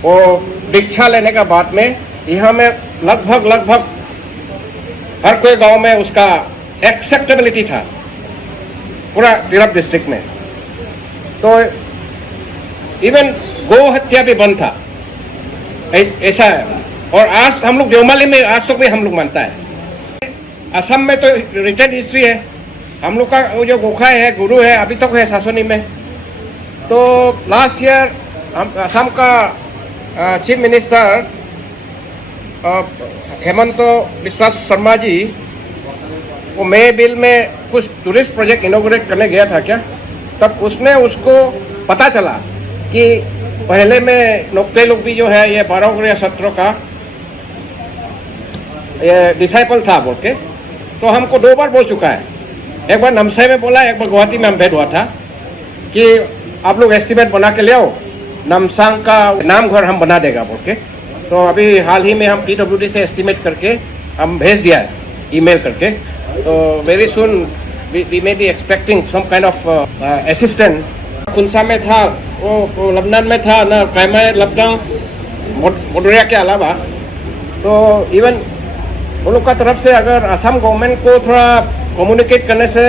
वो दीक्षा लेने का बाद में यहाँ में लगभग हर कोई गांव में उसका एक्सेप्टेबिलिटी था, पूरा तिरप डिस्ट्रिक्ट में। तो इवन गौ हत्या भी बंद था, ऐसा है। और आज हम लोग देवमाली में आज तक भी हम लोग मानता है। असम में तो रिटर्न हिस्ट्री है, हम लोग का वो जो गोखा है, गुरु है, अभी तक है सासोनी में। तो लास्ट ईयर हम असम का चीफ मिनिस्टर हेमंत बिस्वा शर्मा जी वो मे बिल में कुछ टूरिस्ट प्रोजेक्ट इनोग्रेट करने गया था क्या, तब उसमें उसको पता चला कि पहले में नोक्ते लोग भी जो है ये 12 या 17 का ये डिसाइपल था बोल के। तो हमको 2 बार बोल चुका है, एक बार नमसाई में बोला, एक बार गुवाहाटी में हम भेंट हुआ था कि आप लोग एस्टिमेट बना के ले आओ, नामसांग का नाम घर हम बना देगा बोल के। तो अभी हाल ही में हम PWD से एस्टिमेट करके हम भेज दिया है ईमेल करके। तो very soon we may be expecting some kind of assistant. Khonsa में था, वो लबनान में था ना, कैमा लबनान मोडरिया के अलावा। तो इवन उन लोग का तरफ से अगर असम गवर्नमेंट को थोड़ा कम्युनिकेट करने से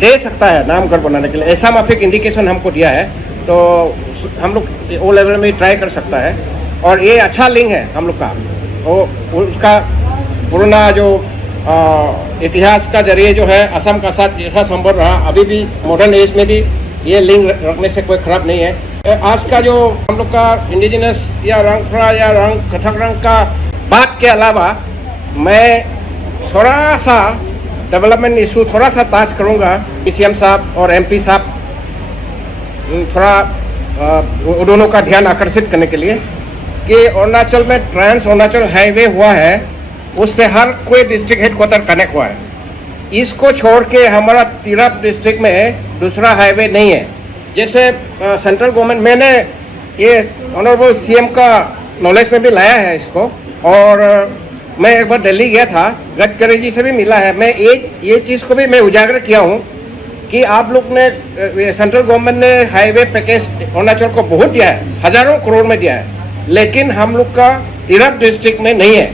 दे सकता है नामगढ़ बनाने के लिए, ऐसा माफिक इंडिकेशन हमको दिया है, तो हम लोग वो लेवल में ट्राई कर सकता है। और ये अच्छा लिंक है हम लोग का, वो उसका पुराना जो इतिहास का जरिए जो है असम का साथ जैसा संभव रहा, अभी भी मॉडर्न एज में भी ये लिंक रखने से कोई खराब नहीं है। आज का जो हम लोग का इंडिजिनस या रंगफ्रा या रंग कथक रंग का बात के अलावा मैं थोड़ा सा डेवलपमेंट इशू थोड़ा सा टच करूँगा। CM साहब और MP साहब थोड़ा दोनों का ध्यान आकर्षित करने के लिए कि अरुणाचल में ट्रांस अरुणाचल हाईवे हुआ है, उससे हर कोई डिस्ट्रिक्ट हेडक्वार्टर कनेक्ट हुआ है। इसको छोड़ के हमारा तिरप डिस्ट्रिक्ट में दूसरा हाईवे नहीं है। जैसे सेंट्रल गवर्नमेंट, मैंने ये ऑनरेबल CM का नॉलेज में भी लाया है इसको, और मैं एक बार दिल्ली गया था, गडकरी जी से भी मिला है। मैं ये चीज़ को भी मैं उजागर किया हूँ कि आप लोग ने सेंट्रल गवर्नमेंट ने हाईवे पैकेज अरुणाचल को बहुत दिया है, हजारों करोड़ में दिया है, लेकिन हम लोग का तिरप डिस्ट्रिक्ट में नहीं है,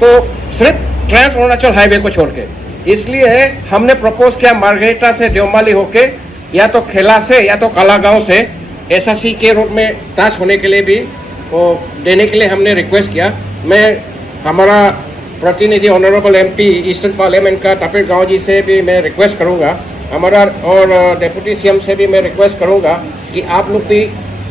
तो सिर्फ ट्रांस अरुणाचल हाईवे को छोड़ के। इसलिए हमने प्रपोज किया मार्गरेटा से देवमाली होके या तो खेला से या तो कालागांव से SRC के रोड में टच होने के लिए भी वो देने के लिए हमने रिक्वेस्ट किया। मैं हमारा प्रतिनिधि ऑनरेबल MP ईस्टर्न पार्लियामेंट का तापिर गांव जी से भी मैं रिक्वेस्ट करूंगा, हमारा और डेप्यूटी CM से भी मैं रिक्वेस्ट करूंगा कि आप लोग भी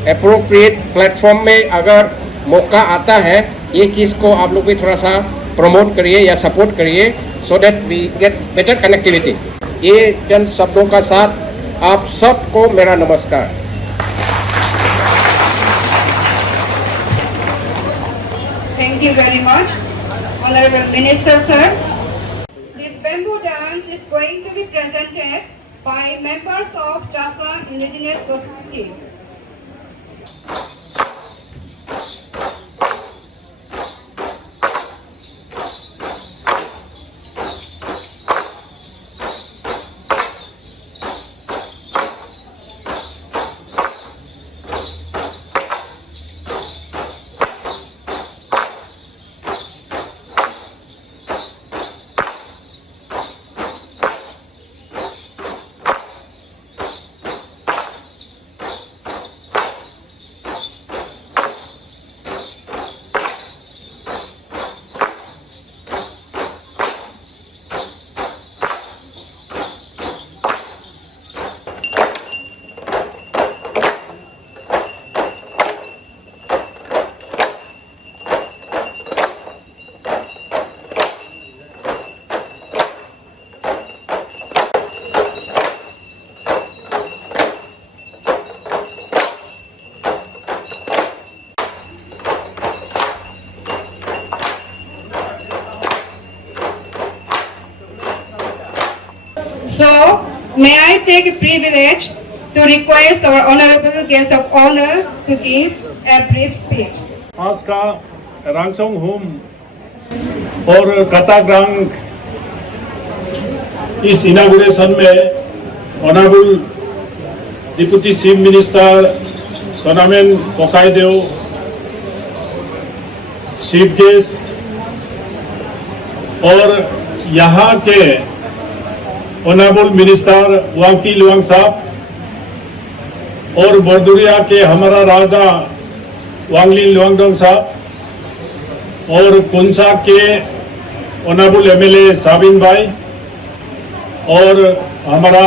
अप्रोप्रिएट प्लेटफॉर्म में अगर मौका आता है, ये चीज़ को आप लोग भी थोड़ा सा प्रमोट करिए या सपोर्ट करिए, so that we get better connectivity. ये चंद शब्दों का साथ आप सबको मेरा नमस्कार। Thank you very much, Honorable Minister, sir. This bamboo dance is going to be presented by members of Chasa Indigenous Society. So, may I take a privilege to request our honorable guest of honor to give a brief speech. आज का रांगसोंग होम और कताग्रांग इस इनागुरेशन में honourable deputy chief minister सोनामेन कोकाईदेव, chief guest और यहाँ के ऑनरेबल मिनिस्टर वांकी लुआंग साहब और बोरदुरिया के हमारा राजा वांगलिन लुआंगडोंग साहब और कुंसा के ऑनरेबल MLA साबिन भाई और हमारा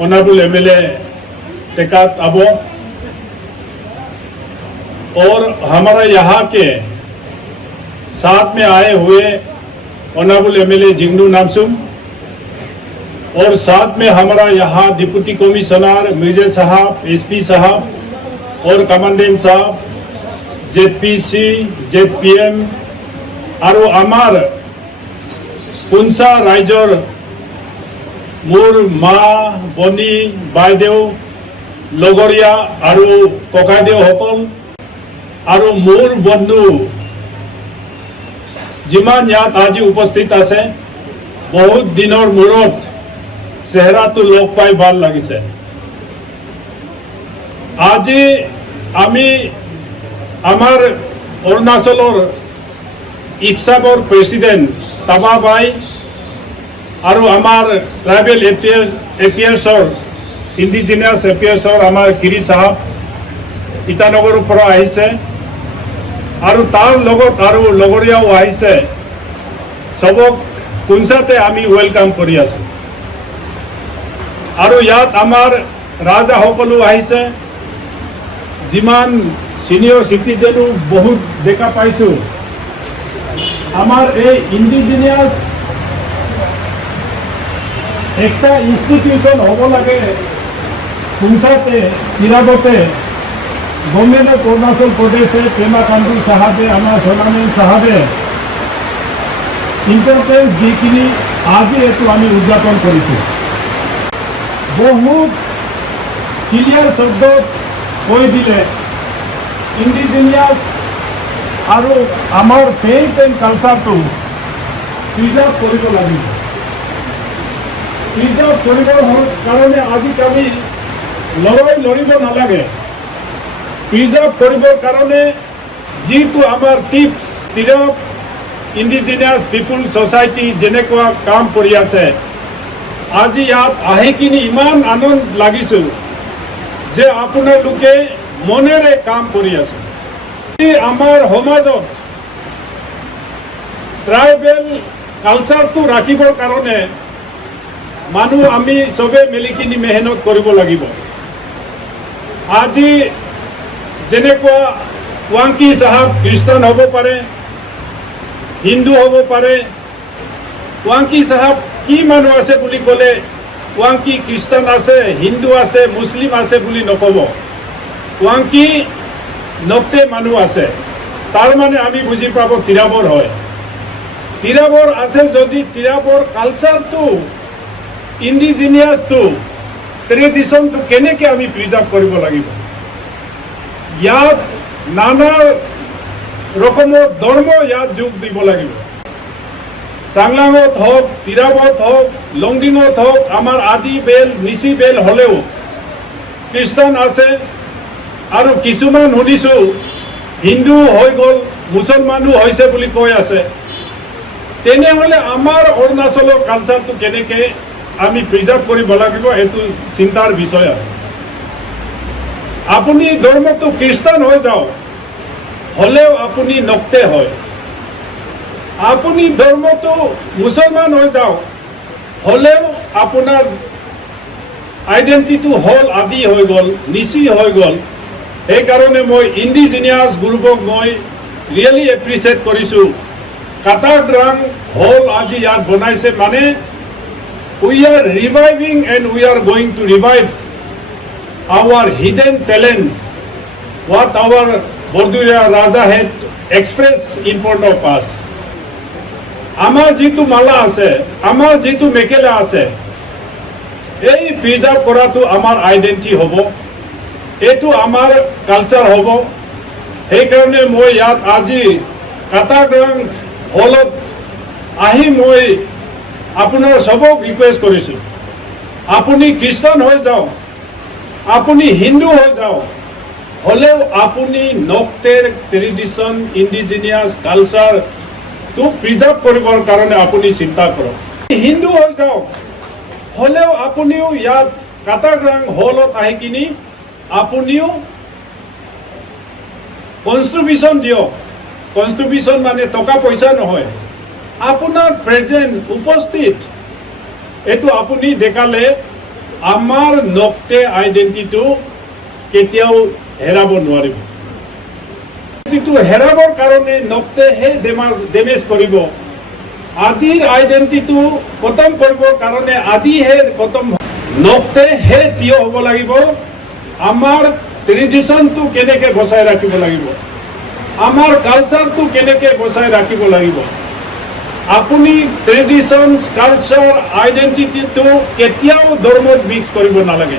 ऑनरेबल MLA टेकात अबो और हमारा यहाँ के साथ में आए हुए ऑनरेबल MLA जिंगनू नामसुम और साथ में हमारा यहाँ डिप्टी कमिश्नर मिर्जा साहब, SP साहब और कमांडेंट साहब, ZPC, ZPM और आमार कुंसा राइजर मोर माँ बनी बायदेव लगरिया और ककादेव हकल আৰু মোৰ বন্ধু যিমান ইয়াত আজি উপস্থিত আছে বহুত দিনৰ মূৰত চেহেৰাটো লগ পাই ভাল লাগিছে। আজি আমি আমাৰ অৰুণাচলৰ ইপসাবৰ প্ৰেসিডেন্ট তাবা বাই আৰু আমাৰ ট্ৰাইবেল এফেয়াৰ্ছৰ ইণ্ডিজিনিয়াছ এফেয়াৰ্ছৰ আমাৰ গিৰি সাহেব ইটানগৰৰ পৰা আহিছে আৰু তাৰ লগত আৰু লগৰীয়াও আহিছে। সবক কুঞ্চাতে আমি ওয়েলকাম কৰি আছো আৰু ইয়াত আমাৰ ৰাজাসকলো আহিছে। যিমান সিনিয়ৰ সিটিজেনো বহুত দেখা পাইছো। আমাৰ এই ইণ্ডিজিনিয়াছ একটা ইনস্টিটিউশন হব লাগে কুঞ্চাতে তিৰাবতে। गवर्नमेंट ऑफ अरुणाचल प्रदेश पेमा खांडू साहबे आमार सोनामेन साहबे इम्पोर्टेंस दिकिनी आज एटू आमी उद्घाटन करिছো। बहुत क्लियर शब्द কৈ দিলে ইণ্ডিজিনিয়াছ আৰু আমাৰ ফেইথ এণ্ড কালচাৰটো প্ৰিজাৰ্ভ কৰিব লাগিব। প্ৰিজাৰ্ভ কৰিবৰ কাৰণে আজিকালি লৰাই লৰিব নালাগে। প্ৰিজাৰ্ভ কৰিবৰ কাৰণে যিটো আমাৰ টিপছ তিৰপ ইণ্ডিজিনিয়াছ পিপুল ছ'চাইটি যেনেকুৱা কাম কৰি আছে আজি ইয়াত আহি কিনি ইমান আনন্দ লাগিছোঁ যে আপোনালোকে মনেৰে কাম কৰি আছে। আমাৰ সমাজত ট্ৰাইবেল কালচাৰটো ৰাখিবৰ কাৰণে মানুহ আমি চবে মিলি কিনি মেহনত কৰিব লাগিব। আজি যেনেকুৱা ৱাংকি সাহেব খ্ৰীষ্টান হ'ব পাৰে, হিন্দু হ'ব পাৰে। ৱাংকি সাহেব কি মানুহ আছে বুলি ক'লে ৱাংকি খ্ৰীষ্টান আছে, হিন্দু আছে, মুছলিম আছে বুলি নক'ব। ৱাংকি নক্তে মানুহ আছে, তাৰ মানে আমি বুজি পাব তিৰাবৰ হয়। তিৰাবৰ আছে যদি তিৰাবৰ কালচাৰটো ইণ্ডিজিনিয়াছটো ট্ৰেডিশ্যনটো কেনেকৈ আমি প্ৰিজাৰ্ভ কৰিব লাগিব। ইয়াত নানা ৰকমৰ ধৰ্ম ইয়াত যোগ দিব লাগিব। চাংলাঙত হওক, তিৰাবত হওক, লংডিঙত হওক, আমাৰ আদি বেল নিচি বেল হ'লেও খ্ৰীষ্টান আছে আৰু কিছুমান শুনিছোঁ হিন্দু হৈ গ'ল, মুছলমানো হৈছে বুলি কৈ আছে। তেনেহ'লে আমাৰ অৰুণাচলৰ কালচাৰটো কেনেকৈ আমি প্ৰিজাৰ্ভ কৰিব লাগিব এইটো চিন্তাৰ বিষয় আছে। আপুনি ধৰ্মটো খ্ৰীষ্টান হৈ যাওক হ'লেও আপুনি নক্তে হয়। আপুনি ধৰ্মটো মুছলমান হৈ যাওক হ'লেও আপোনাৰ আইডেণ্টিটিটো হ'ল আদি হৈ গ'ল, নিচি হৈ গ'ল। সেইকাৰণে মই ইণ্ডিজিনিয়াছ গ্ৰুপক মই ৰিয়েলি এপ্ৰিচিয়েট কৰিছোঁ। কাটাগ্ৰাং হল আজি ইয়াত বনাইছে মানে we are ৰিভাইভিং and we are going to revive our hidden talent, what our Borduria Raja had expressed in front of us. Amar jitu mala ase, amar jitu mekela ase, ei preserve koratu amar identity hobo, etu amar culture hobo. Hei karone moi yat aji Katagrang holot ahi moi apunar sobok request korisu. Apuni Christian hoi jao, আপুনি হিন্দু হৈ যাওক হ'লেও আপুনি নক্তেৰ ট্ৰেডিশ্যন ইণ্ডিজিনিয়াছ কালচাৰটো প্ৰিজাৰ্ভ কৰিবৰ কাৰণে আপুনি চিন্তা কৰক। হিন্দু হৈ যাওক হ'লেও আপুনিও ইয়াত কাটাগ্ৰাং হলত আহি কিনি আপুনিও কনষ্ট্ৰিবিউশ্যন দিয়ক। কনষ্ট্ৰিবিউশ্যন মানে টকা পইচা নহয়, আপোনাৰ প্ৰেজেণ্ট উপস্থিত এইটো আপুনি দেখালে আমাৰ নক্তে আইডেণ্টিটিটো কেতিয়াও হেৰাব নোৱাৰিব। যিটো হেৰাবৰ কাৰণে নক্তেহে ডেমেজ কৰিব। আদিৰ আইডেণ্টিটিটো খতম কৰিবৰ কাৰণে আদিহে খতম, নক্তেহে থিয় হ'ব লাগিব। আমাৰ ট্ৰেডিশ্যনটো কেনেকৈ বচাই ৰাখিব লাগিব, আমাৰ কালচাৰটো কেনেকৈ বচাই ৰাখিব লাগিব। আপুনি ট্ৰেডিশ্যন, কালচাৰ, আইডেণ্টিটিটো কেতিয়াও ধৰ্মত মিক্স কৰিব নালাগে।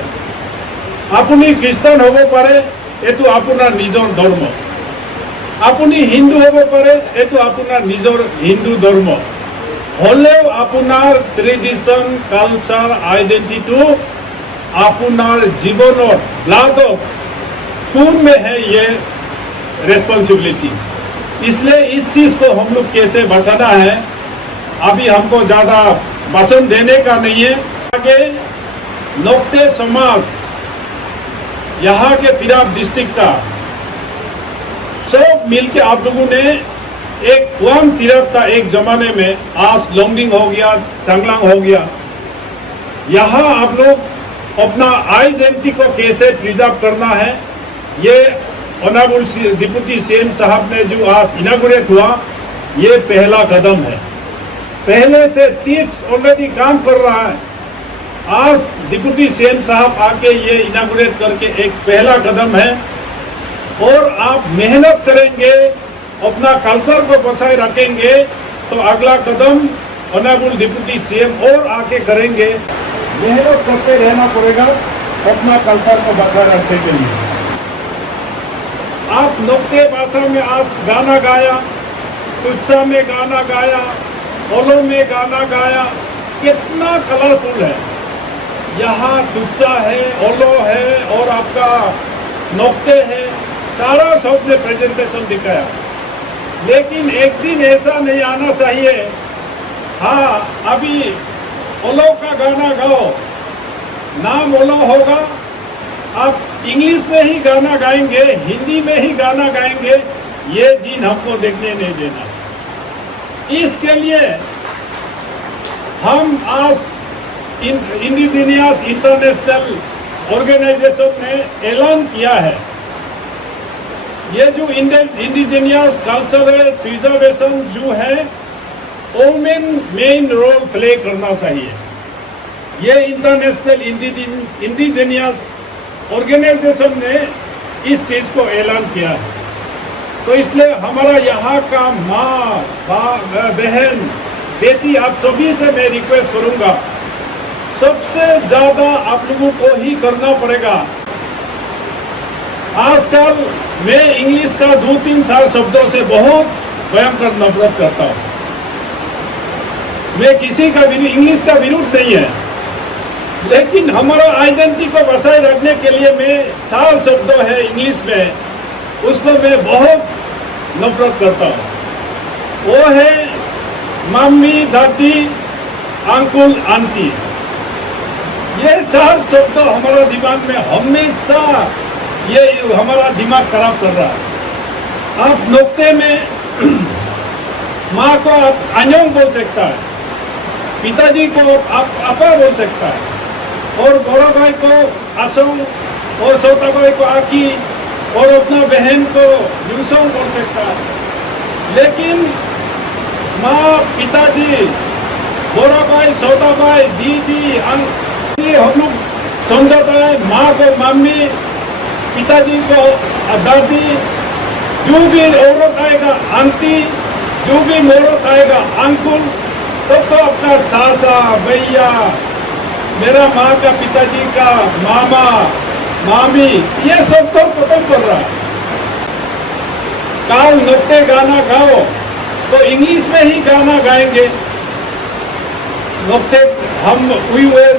আপুনি খ্ৰীষ্টান হ'ব পাৰে, এইটো আপোনাৰ নিজৰ ধৰ্ম। আপুনি হিন্দু হ'ব পাৰে, এইটো আপোনাৰ নিজৰ হিন্দু ধৰ্ম হ'লেও আপোনাৰ ট্ৰেডিশ্যন কালচাৰ আইডেন্টিটিটো আপোনাৰ জীৱনৰ ब्लडत खून में है ये रेस्पॉन्सिबिलिटीज। इसलिए इस चीज को हम लोग कैसे बचाना है, अभी हमको ज्यादा भाषण देने का नहीं है। आगे नोक्ते समाज यहाँ के तिराप डिस्ट्रिक्ट का सब मिलके आप लोगों ने एक कुआम तिराप था एक जमाने में, आज लोंगडिंग हो गया, चांगलांग हो गया। यहाँ आप लोग अपना आइडेंटिटी को कैसे प्रिजर्व करना है, ये ऑनरेबल डिप्टी सीएम साहब ने जो आज इनागुरेट हुआ, ये पहला कदम है। पहले से टिप्स ऑलरेडी काम कर रहा है, आज डिप्टी सीएम साहब आके ये इनागुरेट करके एक पहला कदम है। और आप मेहनत करेंगे, अपना कल्चर को बचाए रखेंगे, तो अगला कदम ऑनरेबल डिप्टी सीएम और आके करेंगे। मेहनत करते रहना पड़ेगा अपना कल्चर को बचाए रखने के लिए। आप नोक्ते भाषा में आज गाना गाया, तुच्चा में गाना गाया, ओलो में गाना गाया, कितना कलरफुल है। यहाँ तुच्चा है, ओलो है और आपका नोक्ते है, सारा शब्द ने प्रेजेंटेशन दिखाया। लेकिन एक दिन ऐसा नहीं आना चाहिए, हाँ अभी ओलो का गाना गाओ, नाम ओलो होगा, आप इंग्लिश में ही गाना गाएंगे, हिंदी में ही गाना गाएंगे, ये दिन हमको देखने नहीं देना। इसके लिए हम आज इंडिजिनियस इंटरनेशनल ऑर्गेनाइजेशन ने ऐलान किया है, ये जो इंडिजिनियस कल्चरल प्रिजर्वेशन जो है वोमेन मेन रोल प्ले करना चाहिए। ये इंटरनेशनल इंडिजिनियस ऑर्गेनाइजेशन ने इस चीज को ऐलान किया है। तो इसलिए हमारा यहाँ का माँ बहन बेटी आप सभी से मैं रिक्वेस्ट करूँगा, सबसे ज्यादा आप लोगों को ही करना पड़ेगा। आजकल मैं इंग्लिश का 2-3-4 शब्दों से बहुत भयंकर नफरत करता हूँ। मैं किसी का इंग्लिश का विरोध नहीं है, लेकिन हमारा आइडेंटिटी को बचाए रखने के लिए मैं 4 शब्द है इंग्लिश में, उसको मैं बहुत नफरत करता हूँ। वो है मम्मी, दादी, अंकुल, आंटी। ये 4 शब्द हमारा दिमाग में हमेशा ये हमारा दिमाग खराब कर रहा है। आप नोक्ते में माँ को आप अन्योंग बोल सकता है, पिताजी को आप अपा बोल सकता है, और बड़ा भाई को असोंग और छोटा भाई को आकी और अपना बहन को यूसोंग बोल सकता है। लेकिन माँ, पिताजी, बड़ा भाई, छोटा भाई, दीदी, अंकल, हम लोग समझाता है। माँ को मम्मी, पिताजी को दादी, जो भी औरत आएगा आंटी, जो भी औरत आएगा अंकुल, तब तो अपना सासा, भैया, मेरा माँ का, पिताजी का, मामा, मामी, ये सब तो खत्म कर रहा है। काल नोक्ते गाना गाओ तो इंग्लिश में ही गाना गाएंगे। नोक्ते हम we were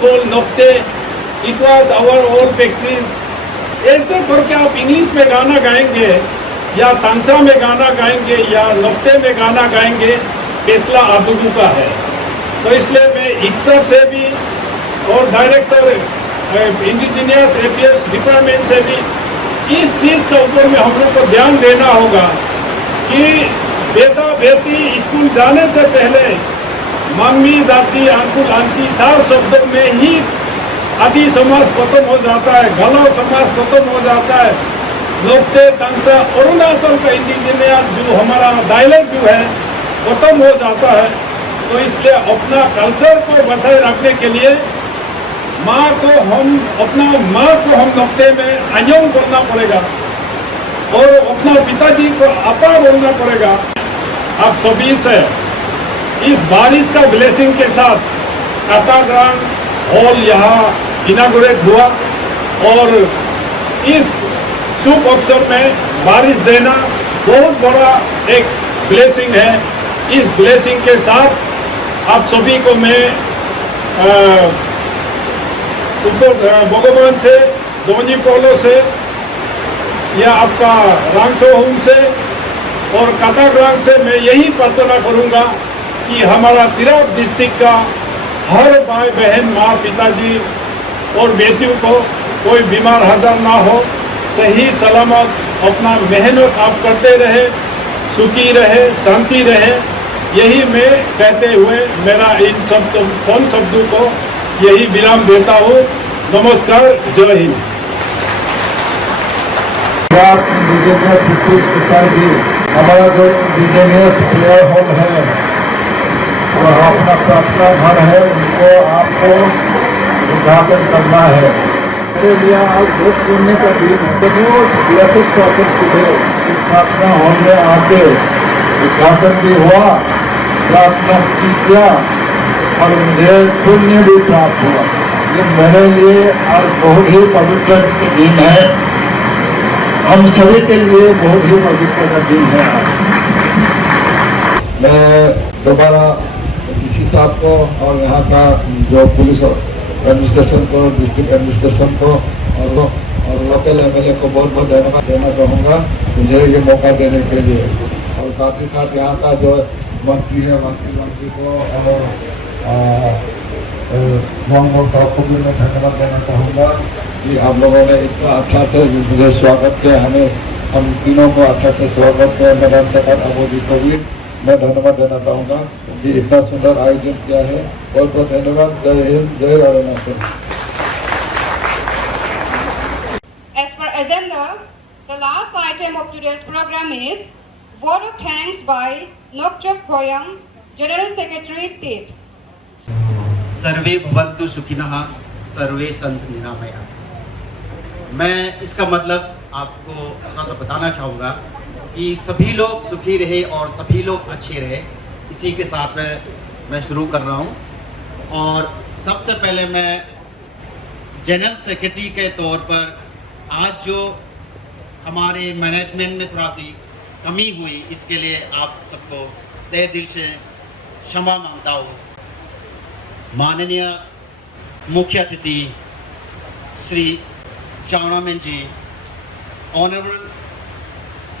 called Nocte, it was our old factories। ऐसे करके आप इंग्लिश में गाना गाएंगे या तांसा में गाना गाएंगे या नोक्ते में गाना गाएंगे, फैसला आप लोगों का है। तो इसलिए मैं इप्सा से भी और डायरेक्टर इंडिजिनियस एफेयर्स डिपार्टमेंट से भी इस चीज़ के ऊपर में हम लोग को ध्यान देना होगा कि बेटा बेटी स्कूल जाने से पहले मम्मी, दादी, अंकुल, आंटी 4 शब्दों में ही आदि समाज खत्म हो जाता है, गलो समाज खत्म हो जाता है। नोक्ते, तांसा, अरुणाचल का इंडिजिनियस जो हमारा डायलेक्ट जो है खत्म हो जाता है। तो इसलिए अपना कल्चर को बचाए रखने के लिए अपना माँ को हम नोक्ते में अन्योंग बोलना पड़ेगा और अपना पिताजी को अपा बोलना पड़ेगा। आप सभी से इस बारिश का ब्लेसिंग के साथ काताग्रांग हॉल यहाँ इनागुरेट हुआ और इस शुभ अवसर में बारिश देना बहुत बड़ा एक ब्लेसिंग है। इस ब्लेसिंग के साथ आप सभी को मैं ऊपर भगवान से, दोनी पोलो से या आपका रांगसो होम से और काटाग्रांग से मैं यही प्रार्थना करूंगा कि हमारा तिराप डिस्ट्रिक्ट का हर भाई बहन, माँ, पिताजी और बेटियों को कोई बीमार हाजर ना हो, सही सलामत अपना मेहनत आप करते रहे, सुखी रहे, शांति रहे, यही मैं कहते हुए मेरा इन शब्दों को यही विराम देता हूँ। नमस्कार, जय हिंद। हमारा जो इंडिजिनियस प्रेयर हॉल है वो अपना प्रार्थना घर है, उनको आपको उद्घाटन करना है। आज बहुत पुण्य का दिन, बहुत ब्लेसेड पर्सन टुडे। इस प्रार्थना हॉल में आके उद्घाटन भी हुआ, प्रार्थना की किया और मुझे पुण्य भी प्राप्त हुआ। ये मेरे लिए आज बहुत ही पवित्र दिन है, हम सभी के लिए बहुत ही पवित्र का दिन है। मैं दोबारा डीसी साहब को और यहाँ का जो पुलिस एडमिनिस्ट्रेशन को, डिस्ट्रिक्ट एडमिनिस्ट्रेशन को और लोकल एमएलए को बहुत बहुत धन्यवाद देना चाहूँगा मुझे ये मौका देने के लिए। और साथ ही साथ यहाँ का जो मंत्री है, मंत्री को और मोहम्मद साहब को भी मैं धन्यवाद देना चाहूँगा कि आप लोगों ने इतना अच्छा से मुझे स्वागत किया, हम तीनों को अच्छा से स्वागत किया। मैडम सरकार अबोधी को भी मैं धन्यवाद देना चाहूँगा कि इतना सुंदर आयोजन किया है। बहुत बहुत धन्यवाद। जय हिंद, जय Arunachal. As per agenda, the last item of today's program is vote of thanks by Nokchok Khoyam, General Secretary Tips. सर्वे भवन्तु सुखिनः, सर्वे सन्तु निरामया। मैं इसका मतलब आपको थोड़ा सा बताना चाहूँगा कि सभी लोग सुखी रहे और सभी लोग अच्छे रहे, इसी के साथ मैं शुरू कर रहा हूँ। और सबसे पहले मैं जनरल सेक्रेटरी के तौर पर आज जो हमारे मैनेजमेंट में थोड़ा सी कमी हुई, इसके लिए आप सबको तहे दिल से क्षमा मांगता हूँ। माननीय मुख्य अतिथि श्री चावनामेन जी, honourable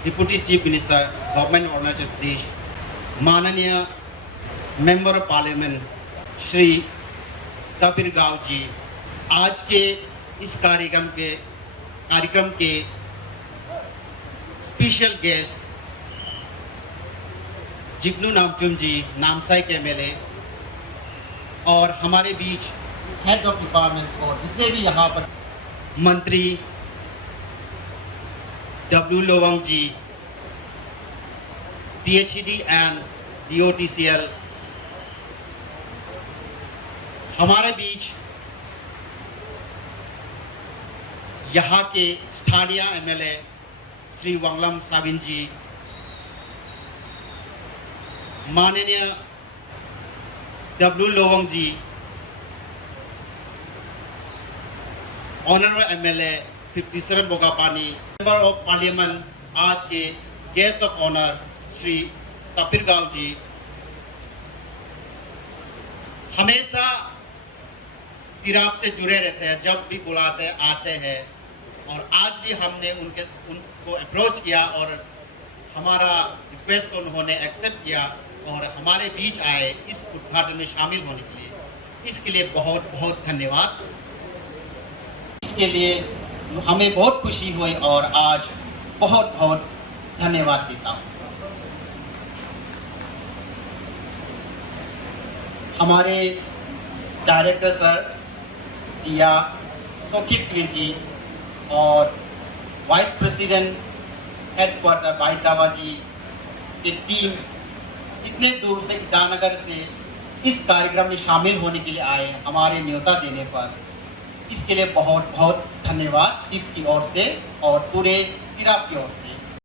deputy chief minister government of Arunachal Pradesh, माननीय member of parliament Shri Tapir Gao जी, आज के इस कार्यक्रम के स्पेशल गेस्ट जिग्नू नामचुम जी, नामसाई के एमएलए, और हमारे बीच हेड ऑफ डिपार्टमेंट और जितने भी यहाँ पर मंत्री W Lowang ji, PhD and DOTCL, हमारे बीच यहाँ के स्थानीय एमएलए श्री वांगलम साबिन जी, माननीय W Lowang ji, honourable MLA 57 Bogapani, member of parliament, आज के guest of honour Shri Tapir Gao ji, हमेशा तिराप से जुड़े रहते हैं, जब भी बुलाते आते हैं, और आज भी हमने उनको अप्रोच किया और हमारा रिक्वेस्ट को उन्होंने एक्सेप्ट किया और हमारे बीच आए इस उद्घाटन में शामिल होने के लिए। इसके लिए बहुत बहुत धन्यवाद। इसके लिए हमें बहुत खुशी हुई और आज बहुत बहुत धन्यवाद देता हूँ। हमारे डायरेक्टर सर दिया सोखिप्री जी और वाइस प्रेसिडेंट हेडक्वार्टर बाईदावा जी की टीम इतने दूर से ईटानगर से इस कार्यक्रम में शामिल होने के लिए आए, हमारे न्योता देने पर, इसके लिए बहुत बहुत धन्यवाद टिप्स की ओर से और पूरे तिराप की ओर से।